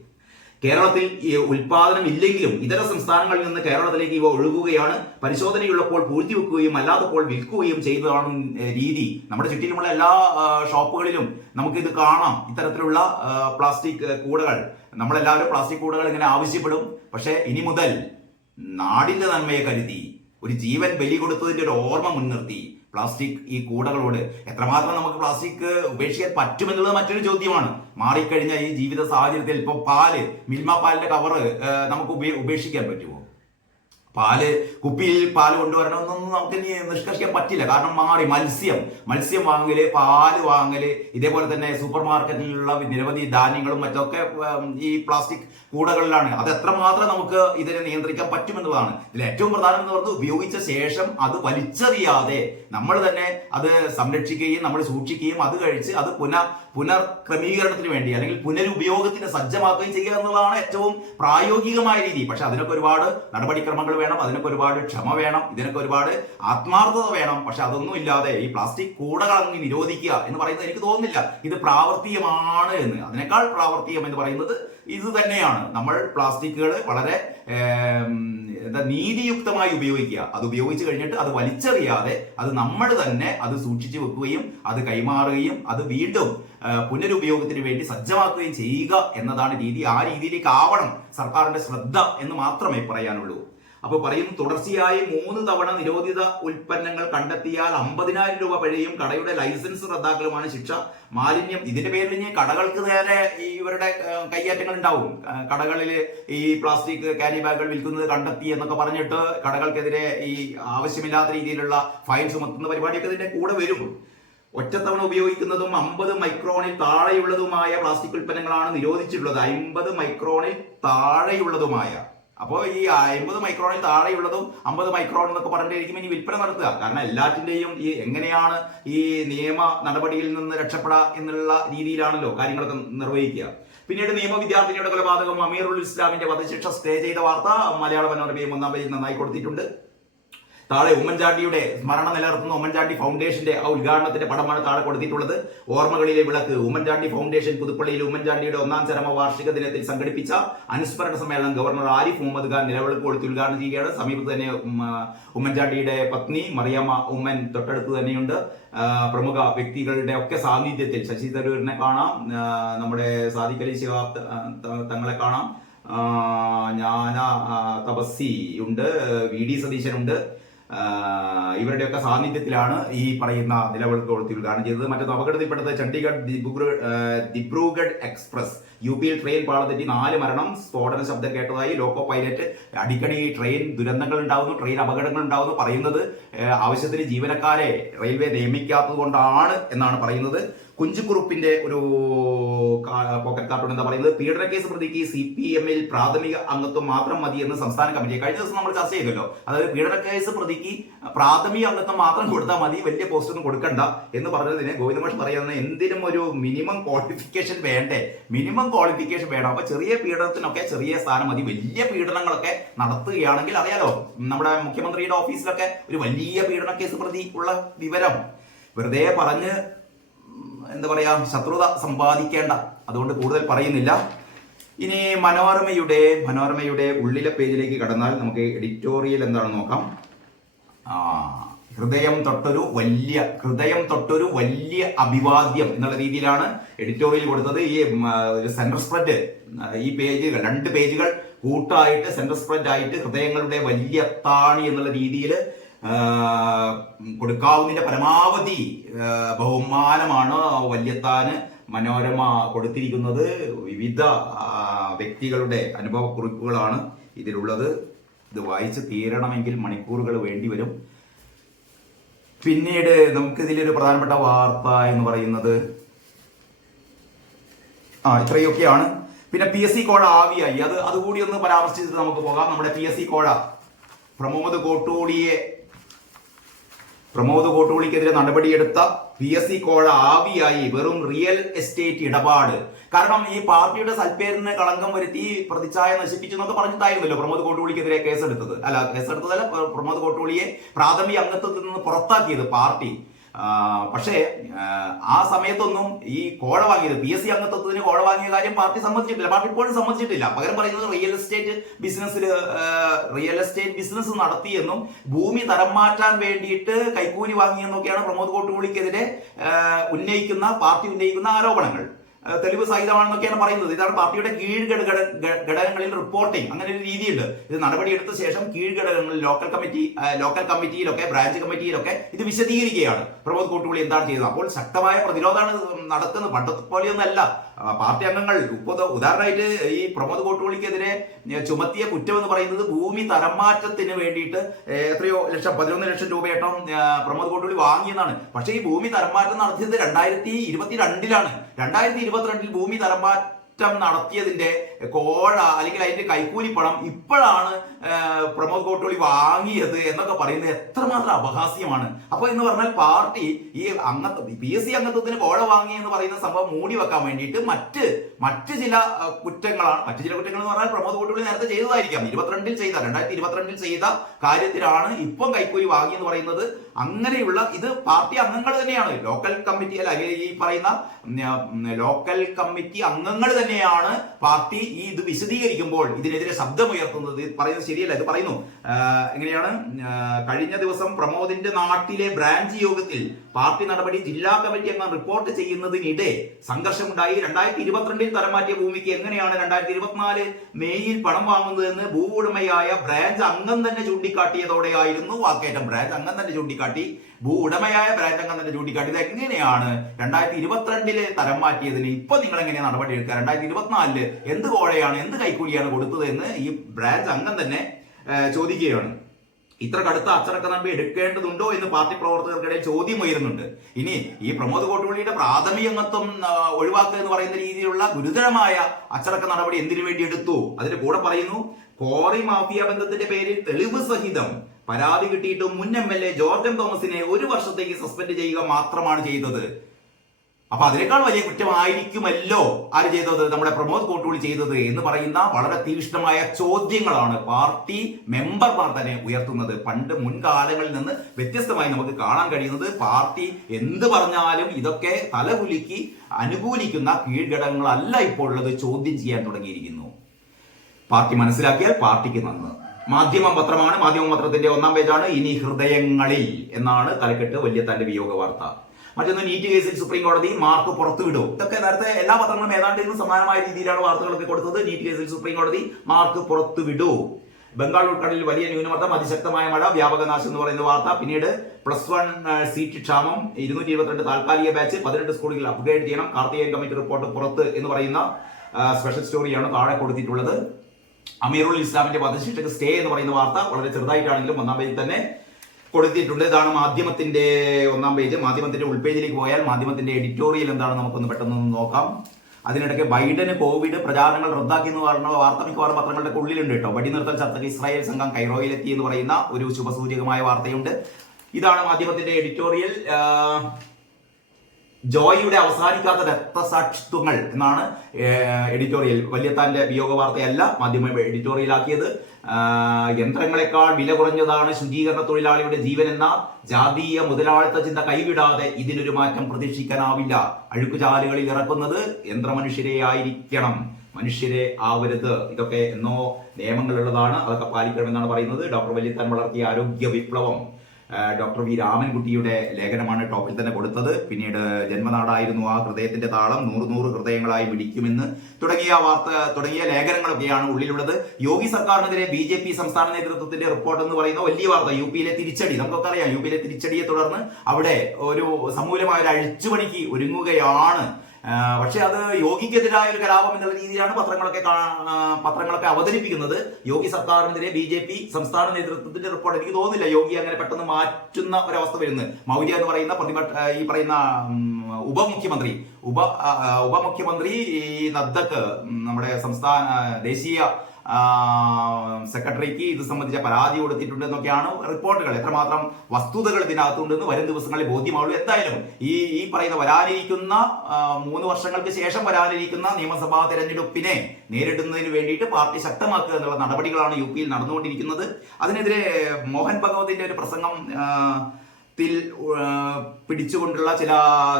കേരളത്തിൽ ഈ ഉൽപാദനം ഇല്ലെങ്കിലും ഇതര സംസ്ഥാനങ്ങളിൽ നിന്ന് കേരളത്തിലേക്ക് ഇവ ഒഴുകുകയാണ്. പരിശോധനയുള്ളപ്പോൾ പൂഴ്ത്തി വെക്കുകയും അല്ലാത്തപ്പോൾ വിൽക്കുകയും ചെയ്തതാണ് രീതി. നമ്മുടെ ചുറ്റിലുമുള്ള എല്ലാ ഷോപ്പുകളിലും നമുക്കിത് കാണാം. ഇത്തരത്തിലുള്ള പ്ലാസ്റ്റിക് കൂടകൾ. നമ്മളെല്ലാവരും പ്ലാസ്റ്റിക് കൂടകൾ ഇങ്ങനെ ആവശ്യപ്പെടും. പക്ഷേ ഇനി മുതൽ നാടിന്റെ നന്മയെ കരുതി ഒരു ജീവൻ ബലി കൊടുത്തതിന്റെ ഒരു ഓർമ്മ മുൻനിർത്തി. പ്ലാസ്റ്റിക് ഈ കൂടകളോട് എത്രമാത്രം നമുക്ക് പ്ലാസ്റ്റിക് ഉപേക്ഷിക്കാൻ പറ്റുമെന്നുള്ളത് മറ്റൊരു ചോദ്യമാണ്. മാറിക്കഴിഞ്ഞ ഈ ജീവിത സാഹചര്യത്തിൽ ഇപ്പൊ പാൽ മിൽമ പാലിന്റെ കവറ് നമുക്ക് ഉപേ- ഉപേക്ഷിക്കാൻ പറ്റുമോ? പാൽ കുപ്പിയിൽ പാൽ കൊണ്ടുവരണമെന്നൊന്നും നമുക്ക് ഇനി നിഷ്കർഷിക്കാൻ പറ്റില്ല. കാരണം മാറി മത്സ്യം മത്സ്യം വാങ്ങൽ പാൽ വാങ്ങൽ ഇതേപോലെ തന്നെ സൂപ്പർ മാർക്കറ്റിലുള്ള നിരവധി ധാന്യങ്ങളും മറ്റൊക്കെ ഈ പ്ലാസ്റ്റിക് കൂടകളിലാണ്. അത് എത്രമാത്രം നമുക്ക് ഇതിനെ നിയന്ത്രിക്കാൻ പറ്റുമെന്നുള്ളതാണ്. ഇതിൽ ഏറ്റവും പ്രധാനം എന്ന് പറഞ്ഞത് ഉപയോഗിച്ച ശേഷം അത് വലിച്ചെറിയാതെ നമ്മൾ തന്നെ അത് സംരക്ഷിക്കുകയും നമ്മൾ സൂക്ഷിക്കുകയും അത് കഴിച്ച് അത് പുനഃ പുനർക്രമീകരണത്തിന് വേണ്ടി അല്ലെങ്കിൽ പുനരുപയോഗത്തിന് സജ്ജമാക്കുകയും ചെയ്യുക എന്നുള്ളതാണ് ഏറ്റവും പ്രായോഗികമായ രീതി. പക്ഷെ അതിനൊക്കെ ഒരുപാട് നടപടിക്രമങ്ങൾ വേണം അതിനൊക്കെ ഒരുപാട് ക്ഷമ വേണം ഇതിനൊക്കെ ഒരുപാട് ആത്മാർത്ഥത വേണം. പക്ഷെ അതൊന്നും ഇല്ലാതെ ഈ പ്ലാസ്റ്റിക് കൂടകൾ അങ്ങ് നിരോധിക്കുക എന്ന് പറയുന്നത് എനിക്ക് തോന്നുന്നില്ല. ഇത് പ്രാവർത്തികമാണ് എന്ന്. അതിനേക്കാൾ പ്രാവർത്തികം എന്ന് പറയുന്നത് ഇത് തന്നെയാണ്. നമ്മൾ പ്ലാസ്റ്റിക്കുകൾ വളരെ എന്താ നീതിയുക്തമായി ഉപയോഗിക്കുക. അത് ഉപയോഗിച്ച് കഴിഞ്ഞിട്ട് അത് വലിച്ചെറിയാതെ അത് നമ്മൾ തന്നെ അത് സൂക്ഷിച്ചു വെക്കുകയും അത് കൈമാറുകയും അത് വീണ്ടും പുനരുപയോഗത്തിന് വേണ്ടി സജ്ജമാക്കുകയും ചെയ്യുക എന്നതാണ് രീതി. ആ രീതിയിലേക്ക് ആവണം സർക്കാരിന്റെ ശ്രദ്ധ എന്ന് മാത്രമേ പറയാനുള്ളൂ. അപ്പൊ പറയും തുടർച്ചയായി മൂന്ന് തവണ നിരോധിത ഉൽപ്പന്നങ്ങൾ കണ്ടെത്തിയാൽ അമ്പതിനായിരം രൂപ പിഴയും കടയുടെ ലൈസൻസ് റദ്ദാക്കലുമാണ് ശിക്ഷ. മാലിന്യം ഇതിന്റെ പേരിൽ ഇനി കടകൾക്ക് നേരെ ഇവരുടെ കയ്യേറ്റങ്ങൾ ഉണ്ടാവും. കടകളിൽ ഈ പ്ലാസ്റ്റിക് ക്യാരി ബാഗുകൾ വിൽക്കുന്നത് കണ്ടെത്തി എന്നൊക്കെ പറഞ്ഞിട്ട് കടകൾക്കെതിരെ ഈ ആവശ്യമില്ലാത്ത രീതിയിലുള്ള ഫൈൻ ചുമത്തുന്ന പരിപാടിയൊക്കെ ഇതിന്റെ കൂടെ വരും. ഒറ്റത്തവണ ഉപയോഗിക്കുന്നതും അമ്പത് മൈക്രോണിൽ താഴെയുള്ളതുമായ പ്ലാസ്റ്റിക് ഉൽപ്പന്നങ്ങളാണ് നിരോധിച്ചിട്ടുള്ളത്. അമ്പത് മൈക്രോണിൽ താഴെയുള്ളതുമായ അപ്പോൾ ഈ അമ്പത് മൈക്രോണിൽ താഴെയുള്ളതും അമ്പത് മൈക്രോൺ എന്നൊക്കെ പറഞ്ഞിട്ടായിരിക്കും ഇനി വിൽപ്പന നടത്തുക. കാരണം എല്ലാറ്റിന്റെയും ഈ എങ്ങനെയാണ് ഈ നിയമ നടപടിയിൽ നിന്ന് രക്ഷപ്പെടാ എന്നുള്ള രീതിയിലാണല്ലോ കാര്യങ്ങളൊക്കെ നിർവഹിക്കുക. പിന്നീട് നിയമ വിദ്യാർത്ഥിനിയുടെ കൊലപാതകം അമീറുൽ ഇസ്ലാമിന്റെ വധശിക്ഷ സ്റ്റേ ചെയ്ത വാർത്ത മലയാള മനോരമയും ഒന്നാം പേജിൽ നന്നായി കൊടുത്തിട്ടുണ്ട്. താഴെ ഉമ്മൻചാണ്ടിയുടെ സ്മരണ നിലനിർത്തുന്ന ഉമ്മൻചാണ്ടി ഫൗണ്ടേഷന്റെ ആ ഉദ്ഘാടനത്തിന്റെ പടമാണ് താഴെ കൊടുത്തിട്ടുള്ളത്. ഓർമ്മകളിലെ വിളക്ക്. ഉമ്മൻചാണ്ടി ഫൗണ്ടേഷൻ പുതുപ്പള്ളിയിൽ ഉമ്മൻചാണ്ടിയുടെ ഒന്നാം ചരമ വാർഷിക ദിനത്തിൽ സംഘടിപ്പിച്ച അനുസ്മരണ സമ്മേളനം ഗവർണർ ആരിഫ് മുഹമ്മദ് ഖാൻ നിലവിളക്ക് കൊടുത്ത് ഉദ്ഘാടനം ചെയ്യുകയാണ്. സമീപത്ത് തന്നെ ഉമ്മൻചാണ്ടിയുടെ പത്നി മറിയമ്മ ഉമ്മൻ തൊട്ടടുത്ത് തന്നെയുണ്ട്. പ്രമുഖ വ്യക്തികളുടെ ഒക്കെ സാന്നിധ്യത്തിൽ ശശി തരൂരിനെ കാണാം. നമ്മുടെ സാദിഖലി ശിഹാബ് തങ്ങളെ കാണാം. ഞാന തപസ്സി ഉണ്ട്. വി ഡി സതീശനുണ്ട്. ഇവരുടെയൊക്കെ സാന്നിധ്യത്തിലാണ് ഈ പറയുന്ന നിലവിളക്ക് കൊളുത്തി ഉദ്ഘാടനം ചെയ്തത് മറ്റൊന്ന് അപകടത്തിൽപ്പെട്ടത് ചണ്ഡീഗഡ് ദിബ്രുഗഡ് ദിബ്രുഗഡ് എക്സ്പ്രസ്. യു പിയിൽ ട്രെയിൻ പാളത്തെറ്റി നാല് മരണം. സ്ഫോടന ശബ്ദം കേട്ടതായി ലോക്കോ പൈലറ്റ് അടിക്കടി ട്രെയിൻ ദുരന്തങ്ങൾ ഉണ്ടാവുന്നു ട്രെയിൻ അപകടങ്ങൾ ഉണ്ടാവുന്നു പറയുന്നത്. ആവശ്യത്തിന് ജീവനക്കാരെ റെയിൽവേ നിയമിക്കാത്തത് കൊണ്ടാണ് എന്നാണ് പറയുന്നത്. കുഞ്ചുകുറുപ്പിന്റെ ഒരു പോക്കറ്റ് കാർട്ടൂൺ എന്താ പറയുന്നത്? പീഡന കേസ് പ്രതിക്ക് സി പി എമ്മിൽ പ്രാഥമിക അംഗത്വം മാത്രം മതി എന്ന് സംസ്ഥാന കമ്മിറ്റി കഴിഞ്ഞ ദിവസം നമ്മൾ ചർച്ച ചെയ്തല്ലോ. അതായത് പീഡന കേസ് പ്രതിക്ക് പ്രാഥമിക അംഗത്വം മാത്രം കൊടുത്താൽ മതി വലിയ പോസ്റ്റ് ഒന്നും കൊടുക്കണ്ട എന്ന് പറഞ്ഞതിന് ഗോവിന്ദമാഷ് പറയുന്നത് എന്തിനും ഒരു മിനിമം ക്വാളിഫിക്കേഷൻ വേണ്ടേ? മിനിമം ക്വാളിഫിക്കേഷൻ വേണം. അപ്പൊ ചെറിയ പീഡനത്തിനൊക്കെ ചെറിയ സ്ഥാനം മതി. വലിയ പീഡനങ്ങളൊക്കെ നടത്തുകയാണെങ്കിൽ അറിയാലോ നമ്മുടെ മുഖ്യമന്ത്രിയുടെ ഓഫീസിലൊക്കെ ഒരു വലിയ പീഡന കേസ് പ്രതി ഉള്ള വിവരം. വെറുതെ പറഞ്ഞ് എന്താ പറയാ ശത്രുത സമ്പാദിക്കേണ്ട. അതുകൊണ്ട് കൂടുതൽ പറയുന്നില്ല. ഇനി മനോരമയുടെ മനോരമയുടെ ഉള്ളിലെ പേജിലേക്ക് കടന്നാൽ നമുക്ക് എഡിറ്റോറിയൽ എന്താണെന്ന് നോക്കാം. ഹൃദയം തൊട്ടൊരു വലിയ ഹൃദയം തൊട്ടൊരു വലിയ അഭിവാദ്യം എന്നുള്ള രീതിയിലാണ് എഡിറ്റോറിയൽ കൊടുത്തത്. ഈ സെൻട്രൽ സ്പ്രെഡ് ഈ പേജുകൾ രണ്ട് പേജുകൾ കൂട്ടായിട്ട് സെന്റർ സ്പ്രെഡ് ആയിട്ട് ഹൃദയങ്ങളുടെ വലിയ താണി എന്നുള്ള രീതിയിൽ കൊടുക്കാവുന്നതിന്റെ പരമാവധി ബഹുമാനമാണ് വല്യത്താന് മനോരമ കൊടുത്തിരിക്കുന്നത്. വിവിധ വ്യക്തികളുടെ അനുഭവക്കുറിപ്പുകളാണ് ഇതിലുള്ളത്. ഇത് വായിച്ച് തീരണമെങ്കിൽ മണിക്കൂറുകൾ വേണ്ടിവരും പിന്നീട് നമുക്ക് ഇതിലൊരു പ്രധാനപ്പെട്ട വാർത്ത എന്ന് പറയുന്നത് ആ ഇത്രയൊക്കെയാണ്. പിന്നെ പി എസ് സി കോഴ ആവിയായി. അത് അതുകൂടി ഒന്ന് പരാമർശിച്ചിട്ട് നമുക്ക് പോകാം. നമ്മുടെ പി എസ് സി കോഴ പ്രമോദ് കോട്ടൂളിയെ പ്രമോദ് കോട്ടൂളിക്കെതിരെ നടപടിയെടുത്ത പി എസ് സി കോഴ ആവിയായി വെറും റിയൽ എസ്റ്റേറ്റ് ഇടപാട്. കാരണം ഈ പാർട്ടിയുടെ സൽപ്പേരിന് കളങ്കം വരുത്തി പ്രതിച്ഛായ നശിപ്പിച്ചു എന്നൊക്കെ പറഞ്ഞിട്ടായിരുന്നല്ലോ പ്രമോദ് കോട്ടൂളിക്കെതിരെ കേസെടുത്തത്. അല്ല കേസെടുത്തതല്ല പ്ര- പ്രമോദ് കോട്ടൂളിയെ പ്രാഥമിക അംഗത്വത്തിൽ നിന്ന് പുറത്താക്കിയത് പാർട്ടി. പക്ഷേ ആ, സമയത്തൊന്നും ഈ കോഴ വാങ്ങിയത് പി എസ് സി അംഗത്വത്തിന് കോഴ വാങ്ങിയ കാര്യം പാർട്ടി സമ്മതിച്ചിട്ടില്ല. പാർട്ടി ഇപ്പോഴും സമ്മതിച്ചിട്ടില്ല. പകരം പറയുന്നത് റിയൽ എസ്റ്റേറ്റ് ബിസിനസ്സിൽ റിയൽ എസ്റ്റേറ്റ് ബിസിനസ് നടത്തിയെന്നും ഭൂമി തരം മാറ്റാൻ വേണ്ടിയിട്ട് കൈക്കൂലി വാങ്ങിയെന്നൊക്കെയാണ് പ്രമോദ് കോട്ടുകൂളിക്കെതിരെ ഉന്നയിക്കുന്ന പാർട്ടി ഉന്നയിക്കുന്ന ആരോപണങ്ങൾ. തെളിവ് സഹിതമാണെന്നൊക്കെയാണ് പറയുന്നത്. ഇതാണ് പാർട്ടിയുടെ ഘ- ഘടകങ്ങളിൽ റിപ്പോർട്ടിംഗ് അങ്ങനെ ഒരു രീതിയുണ്ട്. ഇത് നടപടിയെടുത്ത ശേഷം കീഴ് ഘടകങ്ങളിൽ ലോക്കൽ കമ്മിറ്റി ലോക്കൽ കമ്മിറ്റിയിലൊക്കെ ബ്രാഞ്ച് കമ്മിറ്റിയിലൊക്കെ ഇത് വിശദീകരിക്കുകയാണ്. പ്രമോദ് കൂട്ടുകൂടി എന്താണ് ചെയ്യുന്നത് അപ്പോൾ ശക്തമായ പ്രതിരോധമാണ് നടക്കുന്നത്. പണ്ടത്തെ പോലെയൊന്നല്ല. പാർട്ടി അംഗങ്ങൾ ഉദാഹരണമായിട്ട് ഈ പ്രമോദ് കോട്ടുപള്ളിക്കെതിരെ ചുമത്തിയ കുറ്റം എന്ന് പറയുന്നത് ഭൂമി തരംമാറ്റത്തിന് വേണ്ടിയിട്ട് എത്രയോ ലക്ഷം പതിനൊന്ന് ലക്ഷം രൂപയേട്ടം പ്രമോദ് കോട്ടുപള്ളി വാങ്ങിയെന്നാണ്. പക്ഷേ ഈ ഭൂമി തരംമാറ്റം നടത്തിയത് രണ്ടായിരത്തി ഇരുപത്തിരണ്ടിലാണ്. രണ്ടായിരത്തി ഇരുപത്തിരണ്ടിൽ ഭൂമി തരം മാറ്റം നടത്തിയതിന്റെ കോഴ അല്ലെങ്കിൽ അതിന്റെ കൈക്കൂലി പണം ഇപ്പോഴാണ് പ്രമോദ് കോട്ടോളി വാങ്ങിയത് എന്നൊക്കെ പറയുന്നത് എത്രമാത്രം അപഹാസ്യമാണ്. അപ്പൊ എന്ന് പറഞ്ഞാൽ പാർട്ടി ഈ അംഗത്വം പി എസ് സി അംഗത്വത്തിന് കോഴ വാങ്ങി എന്ന് പറയുന്ന സംഭവം മൂടി വെക്കാൻ വേണ്ടിയിട്ട് മറ്റ് മറ്റ് ചില കുറ്റങ്ങളാണ്. മറ്റ് ചില കുറ്റങ്ങൾ എന്ന് പറഞ്ഞാൽ പ്രമോദ് കോട്ടോളി നേരത്തെ ചെയ്തതായിരിക്കാം. ഇരുപത്തിരണ്ടിൽ ചെയ്ത രണ്ടായിരത്തി ഇരുപത്തിരണ്ടിൽ ചെയ്ത കാര്യത്തിലാണ് ഇപ്പം കൈക്കൂലി വാങ്ങി എന്ന് പറയുന്നത്. അങ്ങനെയുള്ള ഇത് പാർട്ടി അംഗങ്ങൾ തന്നെയാണ്. ലോക്കൽ കമ്മിറ്റി അല്ല ഈ പറയുന്ന ലോക്കൽ കമ്മിറ്റി അംഗങ്ങൾ തന്നെയാണ് പാർട്ടി ഈ ഇത് വിശദീകരിക്കുമ്പോൾ ഇതിനെതിരെ ശബ്ദമുയർത്തുന്നത്. പറയുന്നത് ശരിയല്ല. ഇത് പറയുന്നു എങ്ങനെയാണ് കഴിഞ്ഞ ദിവസം പ്രമോദിന്റെ നാട്ടിലെ ബ്രാഞ്ച് യോഗത്തിൽ പാർട്ടി നടപടി ജില്ലാ കമ്മിറ്റി അംഗം റിപ്പോർട്ട് ചെയ്യുന്നതിനിടെ സംഘർഷമുണ്ടായി. രണ്ടായിരത്തി ഇരുപത്തിരണ്ടിൽ തരം മാറ്റിയ ഭൂമിക്ക് എങ്ങനെയാണ് രണ്ടായിരത്തി ഇരുപത്തിനാല് മെയ്യിൽ പണം വാങ്ങുന്നതെന്ന് ഭൂവുടമയായ ബ്രാഞ്ച് അംഗം തന്നെ ചൂണ്ടിക്കാട്ടിയതോടെയായിരുന്നു വാക്കേറ്റം. ബ്രാഞ്ച് അംഗം തന്നെ ചൂണ്ടിക്കാട്ടി. ഭൂ ഉടമയായ ബ്രാഞ്ച് അംഗം തന്നെ ചൂണ്ടിക്കാട്ടി. ഇത് എങ്ങനെയാണ് രണ്ടായിരത്തി ഇരുപത്തിരണ്ടിൽ തരം മാറ്റിയതിന് ഇപ്പൊ നിങ്ങൾ എങ്ങനെയാണ് നടപടി എടുക്കുക? രണ്ടായിരത്തി ഇരുപത്തിനാലിൽ എന്ത് കോഴയാണ് എന്ത് കൈക്കൂലിയാണ് കൊടുത്തത് എന്ന് ഈ ബ്രാഞ്ച് അംഗം തന്നെ ചോദിക്കുകയാണ്. ഇത്ര കടുത്ത അച്ചടക്കനമ്പി എടുക്കേണ്ടതുണ്ടോ എന്ന് പാർട്ടി പ്രവർത്തകർക്കിടയിൽ ചോദ്യം ഉയരുന്നുണ്ട്. ഇനി ഈ പ്രമോദ് കോട്ടുപള്ളിയുടെ പ്രാഥമികത്വം ഒഴിവാക്കുക എന്ന് പറയുന്ന രീതിയിലുള്ള ഗുരുതരമായ അച്ചടക്ക നടപടി എന്തിനു വേണ്ടി എടുത്തു? അതിന്റെ കൂടെ പറയുന്നു കോറി മാഫിയ ബന്ധത്തിന്റെ പേരിൽ തെളിവ് സഹിതം പരാതി കിട്ടിയിട്ടും മുൻ എം എൽ എ ജോർജൻ തോമസിനെ ഒരു വർഷത്തേക്ക് സസ്പെൻഡ് ചെയ്യുക മാത്രമാണ് ചെയ്തത്. അപ്പൊ അതിനേക്കാൾ വലിയ കുറ്റമായിരിക്കുമല്ലോ ആര് ചെയ്തത്? നമ്മുടെ പ്രമോദ് കോട്ടൂളി ചെയ്തത് എന്ന് പറയുന്ന വളരെ തീക്ഷ്ണമായ ചോദ്യങ്ങളാണ് പാർട്ടി മെമ്പർമാർ തന്നെ ഉയർത്തുന്നത്. പണ്ട് മുൻകാലങ്ങളിൽ നിന്ന് വ്യത്യസ്തമായി നമുക്ക് കാണാൻ കഴിയുന്നത് പാർട്ടി എന്ത് പറഞ്ഞാലും ഇതൊക്കെ തലകുലുക്കി അനുകൂലിക്കുന്ന കീഴ്ഘടകങ്ങളല്ല ഇപ്പോൾ ഉള്ളത് ചോദ്യം ചെയ്യാൻ തുടങ്ങിയിരിക്കുന്നു. പാർട്ടി മനസ്സിലാക്കിയാൽ പാർട്ടിക്ക് നന്ന്. മാധ്യമം പത്രമാണ്. മാധ്യമ പത്രത്തിന്റെ ഒന്നാം പേജാണ്. ഇനി ഹൃദയങ്ങളിൽ എന്നാണ് തലക്കെട്ട് വലിയ തന്റെ വിയോഗ വാർത്ത മറ്റൊന്ന് നീറ്റ് കേസിൽ സുപ്രീം കോടതി മാർക്ക് പുറത്തുവിടും ഇതൊക്കെ നേരത്തെ എല്ലാ പത്രങ്ങളും ഏതാണ്ട് ഇന്ന് സമാനമായ രീതിയിലാണ് വാർത്തകളൊക്കെ കൊടുത്തത്. നീറ്റ് കേസിൽ സുപ്രീം കോടതി മാർക്ക് പുറത്തുവിടൂ ബംഗാൾ ഉൾക്കടലിൽ വലിയ ന്യൂനമർദ്ദം അതിശക്തമായ മഴ വ്യാപക നാശം എന്ന് പറയുന്ന വാർത്ത. പിന്നീട് പ്ലസ് വൺ സീറ്റ് ക്ഷാമം ഇരുന്നൂറ്റി ഇരുപത്തിരണ്ട് താൽക്കാലിക ബാച്ച് പതിനെട്ട് സ്കൂളുകളിൽ അപ്ഗ്രേഡ് ചെയ്യണം. കാർത്തികേയൻ കമ്മിറ്റി റിപ്പോർട്ട് പുറത്ത് എന്ന് പറയുന്ന സ്പെഷ്യൽ സ്റ്റോറിയാണ് താഴെ കൊടുത്തിട്ടുള്ളത്. അമീറുൽ ഇസ്ലാമിന്റെ വധശിക്ഷക്ക് സ്റ്റേ എന്ന് പറയുന്ന വാർത്ത വളരെ ചെറുതായിട്ടാണെങ്കിലും ഒന്നാം പേജിൽ തന്നെ കൊടുത്തിട്ടുണ്ട് ഇതാണ് മാധ്യമത്തിന്റെ ഒന്നാം പേജ്. മാധ്യമത്തിന്റെ ഉൾപേജിലേക്ക് പോയാൽ മാധ്യമത്തിന്റെ എഡിറ്റോറിയൽ എന്താണ് നമുക്കൊന്ന് പെട്ടെന്ന് നോക്കാം. അതിനിടയ്ക്ക് ബൈഡന് കോവിഡ് പ്രചാരണങ്ങൾ റദ്ദാക്കി എന്ന് പറഞ്ഞ വാർത്ത മിക്കവാറും പത്രങ്ങളുടെ ഉള്ളിലുണ്ട് കേട്ടോ. വെടിനിർത്തൽ ചർച്ചയ്ക്ക് ഇസ്രായേൽ സംഘം കൈറോയിലെത്തി എന്ന് പറയുന്ന ഒരു ശുഭസൂചകമായ വാർത്തയുണ്ട്. ഇതാണ് മാധ്യമത്തിന്റെ എഡിറ്റോറിയൽ ജോയിയുടെ അവസാനിക്കാത്ത രക്തസാക്ഷിത്വങ്ങൾ എന്നാണ് എഡിറ്റോറിയൽ വല്യത്താന്റെ വിയോഗ വാർത്തയല്ല മാധ്യമം എഡിറ്റോറിയലാക്കിയത് യന്ത്രങ്ങളെക്കാൾ വില കുറഞ്ഞതാണ് ശുചീകരണ തൊഴിലാളിയുടെ ജീവൻ എന്ന ജാതീയ മുതലാളിത്ത ചിന്ത കൈവിടാതെ ഇതിനൊരു മാറ്റം പ്രതീക്ഷിക്കാനാവില്ല. അഴുക്കുചാലുകളിൽ ഇറക്കുന്നത് യന്ത്രമനുഷ്യരെ ആയിരിക്കണം. മനുഷ്യരെ ആവരുത്. ഇതൊക്കെ എന്നോ നിയമങ്ങളുള്ളതാണ്. അതൊക്കെ പാലിക്കണമെന്നാണ് പറയുന്നത്. ഡോക്ടർ വല്യത്താൻ വളർത്തിയ ആരോഗ്യ വിപ്ലവം. ഡോക്ടർ വി രാമൻകുട്ടിയുടെ ലേഖനമാണ് ടോപ്പിൽ തന്നെ കൊടുത്തത്. പിന്നീട് ജന്മനാടായിരുന്നു ആ ഹൃദയത്തിന്റെ താളം. നൂറ് നൂറ് ഹൃദയങ്ങളായി പിടിക്കുമെന്ന് തുടങ്ങിയ വാർത്ത തുടങ്ങിയ ലേഖനങ്ങളൊക്കെയാണ് ഉള്ളിലുള്ളത്. യോഗി സർക്കാരിനെതിരെ ബി ജെ പി സംസ്ഥാന നേതൃത്വത്തിന്റെ റിപ്പോർട്ട് എന്ന് പറയുന്ന വലിയ വാർത്ത യു പിയിലെ തിരിച്ചടി. നമുക്കൊക്കെ അറിയാം യു പിയിലെ തിരിച്ചടിയെ തുടർന്ന് അവിടെ ഒരു സമൂലമായ ഒരു അഴിച്ചുപണിക്ക് ഒരുങ്ങുകയാണ് പക്ഷെ അത് യോഗിക്കെതിരായ ഒരു കലാപം എന്നുള്ള രീതിയിലാണ് പത്രങ്ങളൊക്കെ പത്രങ്ങളൊക്കെ അവതരിപ്പിക്കുന്നത്. യോഗി സർക്കാരിനെതിരെ ബി ജെ പി സംസ്ഥാന നേതൃത്വത്തിന്റെ റിപ്പോർട്ട് എനിക്ക് തോന്നുന്നില്ല യോഗി അങ്ങനെ പെട്ടെന്ന് മാറ്റുന്ന ഒരവസ്ഥ വരുന്നത്. മൗര്യ എന്ന് പറയുന്ന പ്രതിപക്ഷ ഈ പറയുന്ന ഉപമുഖ്യമന്ത്രി ഉപ ഉപമുഖ്യമന്ത്രി നദ്ദക്ക് നമ്മുടെ സംസ്ഥാന ദേശീയ സെക്രട്ടറിക്ക് ഇത് സംബന്ധിച്ച പരാതി കൊടുത്തിട്ടുണ്ട് എന്നൊക്കെയാണ് റിപ്പോർട്ടുകൾ. എത്രമാത്രം വസ്തുതകൾ ഇതിനകത്തുണ്ടെന്ന് വരും ദിവസങ്ങളിൽ ബോധ്യമാവുള്ളൂ. എന്തായാലും ഈ ഈ പറയുന്ന വരാനിരിക്കുന്ന മൂന്ന് വർഷങ്ങൾക്ക് ശേഷം വരാനിരിക്കുന്ന നിയമസഭാ തെരഞ്ഞെടുപ്പിനെ നേരിടുന്നതിന് വേണ്ടിയിട്ട് പാർട്ടി ശക്തമാക്കുക എന്നുള്ള നടപടികളാണ് യു പിയിൽ നടന്നുകൊണ്ടിരിക്കുന്നത്. അതിനെതിരെ മോഹൻ ഭഗവതിന്റെ ഒരു പ്രസംഗം ത്തിൽ പിടിച്ചുകൊണ്ടുള്ള ചില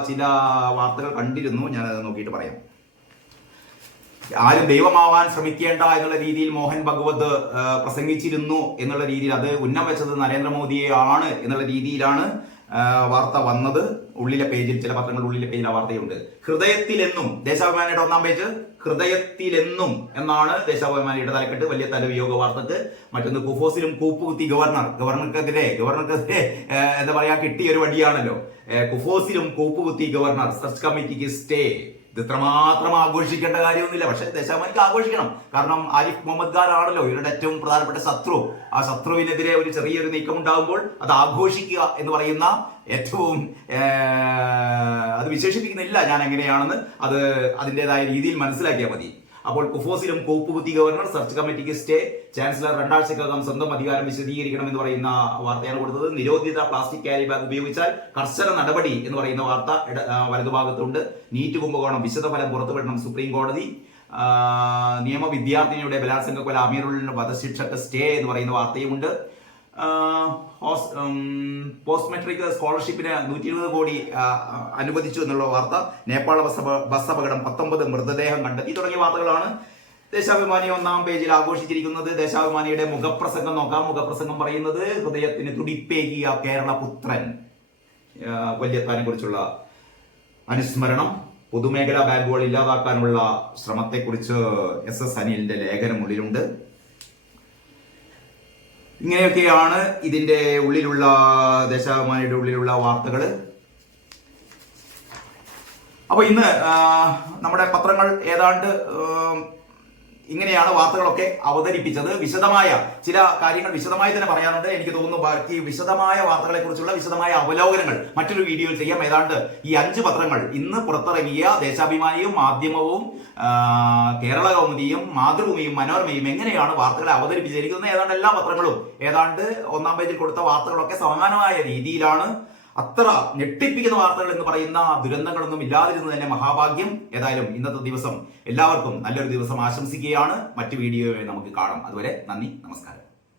ചില വാർത്തകൾ കണ്ടിരുന്നു. ഞാനത് നോക്കിയിട്ട് പറയാം. ആരും ദൈവമാവാൻ ശ്രമിക്കേണ്ട എന്നുള്ള രീതിയിൽ മോഹൻ ഭഗവത് പ്രസംഗിച്ചിരുന്നു എന്നുള്ള രീതിയിൽ അത് ഉന്നം വെച്ചത് നരേന്ദ്രമോദിയെ ആണ് എന്നുള്ള രീതിയിലാണ് വാർത്ത വന്നത്. ഉള്ളിലെ പേജിൽ ചില പത്രങ്ങളുടെ ഉള്ളിലെ പേജിൽ ആ വാർത്തയുണ്ട്. ഹൃദയത്തിലെന്നും ദേശാഭിമാനിയുടെ ഒന്നാം പേജ് ഹൃദയത്തിലെന്നും എന്നാണ് ദേശാഭിമാനിയുടെ തലക്കെട്ട്. വലിയ തലവിയോഗ വാർത്തക്ക്. മറ്റൊന്ന് കുഫോസിലും കൂപ്പുകുത്തി ഗവർണർ. ഗവർണർക്കെതിരെ ഗവർണർക്കെതിരെ എന്താ പറയാ കിട്ടിയ ഒരു വടിയാണല്ലോ. കുഫോസിലും കൂപ്പുകുത്തി ഗവർണർ. സെർച്ച് കമ്മിറ്റിക്ക് സ്റ്റേ. ഇത് ആഘോഷിക്കേണ്ട കാര്യമൊന്നുമില്ല. പക്ഷെ ദേശാഭിമാനിക്ക് ആഘോഷിക്കണം. കാരണം ആരിഫ് മുഹമ്മദ് ഖാൻ ആണല്ലോ ഇവരുടെ ഏറ്റവും പ്രധാനപ്പെട്ട ശത്രു. ആ ശത്രുവിനെതിരെ ഒരു ചെറിയൊരു നീക്കം ഉണ്ടാകുമ്പോൾ അത് ആഘോഷിക്കുക എന്ന് പറയുന്ന ഏറ്റവും അത് വിശേഷിപ്പിക്കുന്നില്ല ഞാൻ എങ്ങനെയാണെന്ന്. അത് അതിന്റെതായ രീതിയിൽ മനസ്സിലാക്കിയാൽ മതി. അപ്പോൾ കുഫോസിലും കോപ്പുകുത്തി ഗവർണർ സെർച്ച് കമ്മിറ്റിക്ക് സ്റ്റേ ചാൻസലർ രണ്ടാഴ്ചക്കകം സ്വന്തം അധികാരം വിശദീകരിക്കണം എന്ന് പറയുന്ന വാർത്തയാണ് കൊടുത്തത്. നിരോധിത പ്ലാസ്റ്റിക് ക്യാരി ബാഗ് ഉപയോഗിച്ചാൽ കർശന നടപടി എന്ന് പറയുന്ന വാർത്ത വലതുഭാഗത്തുണ്ട്. നീറ്റ് കുംഭകോണം വിശദഫലം പുറത്തുവിടണം സുപ്രീം കോടതി നിയമ വിദ്യാർത്ഥിനിയുടെ ബലാത്സംഗ കൊല അമീറുള്ള വധശിക്ഷക്ക് സ്റ്റേ എന്ന് പറയുന്ന വാർത്തയുമുണ്ട്. പോസ്റ്റ് മെട്രിക് സ്കോളർഷിപ്പിന് നൂറ്റി ഇരുപത് കോടി അനുവദിച്ചു എന്നുള്ള വാർത്ത. നേപ്പാൾ ബസ് അപ- ബസ് അപകടം പത്തൊമ്പത് മൃതദേഹം കണ്ടെത്തി തുടങ്ങിയ വാർത്തകളാണ് ദേശാഭിമാനി ഒന്നാം പേജിൽ ആഘോഷിച്ചിരിക്കുന്നത്. ദേശാഭിമാനിയുടെ മുഖപ്രസംഗം നോക്കാം. മുഖപ്രസംഗം പറയുന്നത് ഹൃദയത്തിന് തുടിപ്പേകിയ കേരള പുത്രൻ. വല്യത്താനെ കുറിച്ചുള്ള അനുസ്മരണം. പൊതുമേഖലാ ബാങ്കുകൾ ഇല്ലാതാക്കാനുള്ള ശ്രമത്തെക്കുറിച്ച് എസ് എസ് അനിലിന്റെ ലേഖനം ഉള്ളിലുണ്ട്. ഇങ്ങനെയൊക്കെയാണ് ഇതിന്റെ ഉള്ളിലുള്ള ദേശാഭിമാനിയുടെ ഉള്ളിലുള്ള വാർത്തകൾ അപ്പൊ ഇന്ന് നമ്മുടെ പത്രങ്ങൾ ഏതാണ്ട് ഇങ്ങനെയാണ് വാർത്തകളൊക്കെ അവതരിപ്പിച്ചത്. വിശദമായ ചില കാര്യങ്ങൾ വിശദമായി തന്നെ പറയാനുണ്ട്. എനിക്ക് തോന്നുന്നു ബാക്കി വിശദമായ വാർത്തകളെ കുറിച്ചുള്ള വിശദമായ അവലോകനങ്ങൾ മറ്റൊരു വീഡിയോയിൽ ചെയ്യാം. ഏതാണ്ട് ഈ അഞ്ച് പത്രങ്ങൾ ഇന്ന് പുറത്തിറങ്ങിയ ദേശാഭിമാനിയും മാധ്യമവും കേരള കൗമുദിയും മാതൃഭൂമിയും മനോരമയും എങ്ങനെയാണ് വാർത്തകളെ അവതരിപ്പിച്ചിരിക്കുന്നത്? ഏതാണ്ട് എല്ലാ പത്രങ്ങളും ഏതാണ്ട് ഒന്നാം പേജിൽ കൊടുത്ത വാർത്തകളൊക്കെ സമാനമായ രീതിയിലാണ് അത്ര ഞെട്ടിപ്പിക്കുന്ന വാർത്തകൾ എന്ന് പറയുന്ന ദുരന്തങ്ങളൊന്നും ഇല്ലാതിരുന്നത് തന്നെ മഹാഭാഗ്യം. ഏതായാലും ഇന്നത്തെ ദിവസം എല്ലാവർക്കും നല്ലൊരു ദിവസം ആശംസിക്കുകയാണ്. മറ്റു വീഡിയോയെ നമുക്ക് കാണാം. അതുവരെ നന്ദി നമസ്കാരം.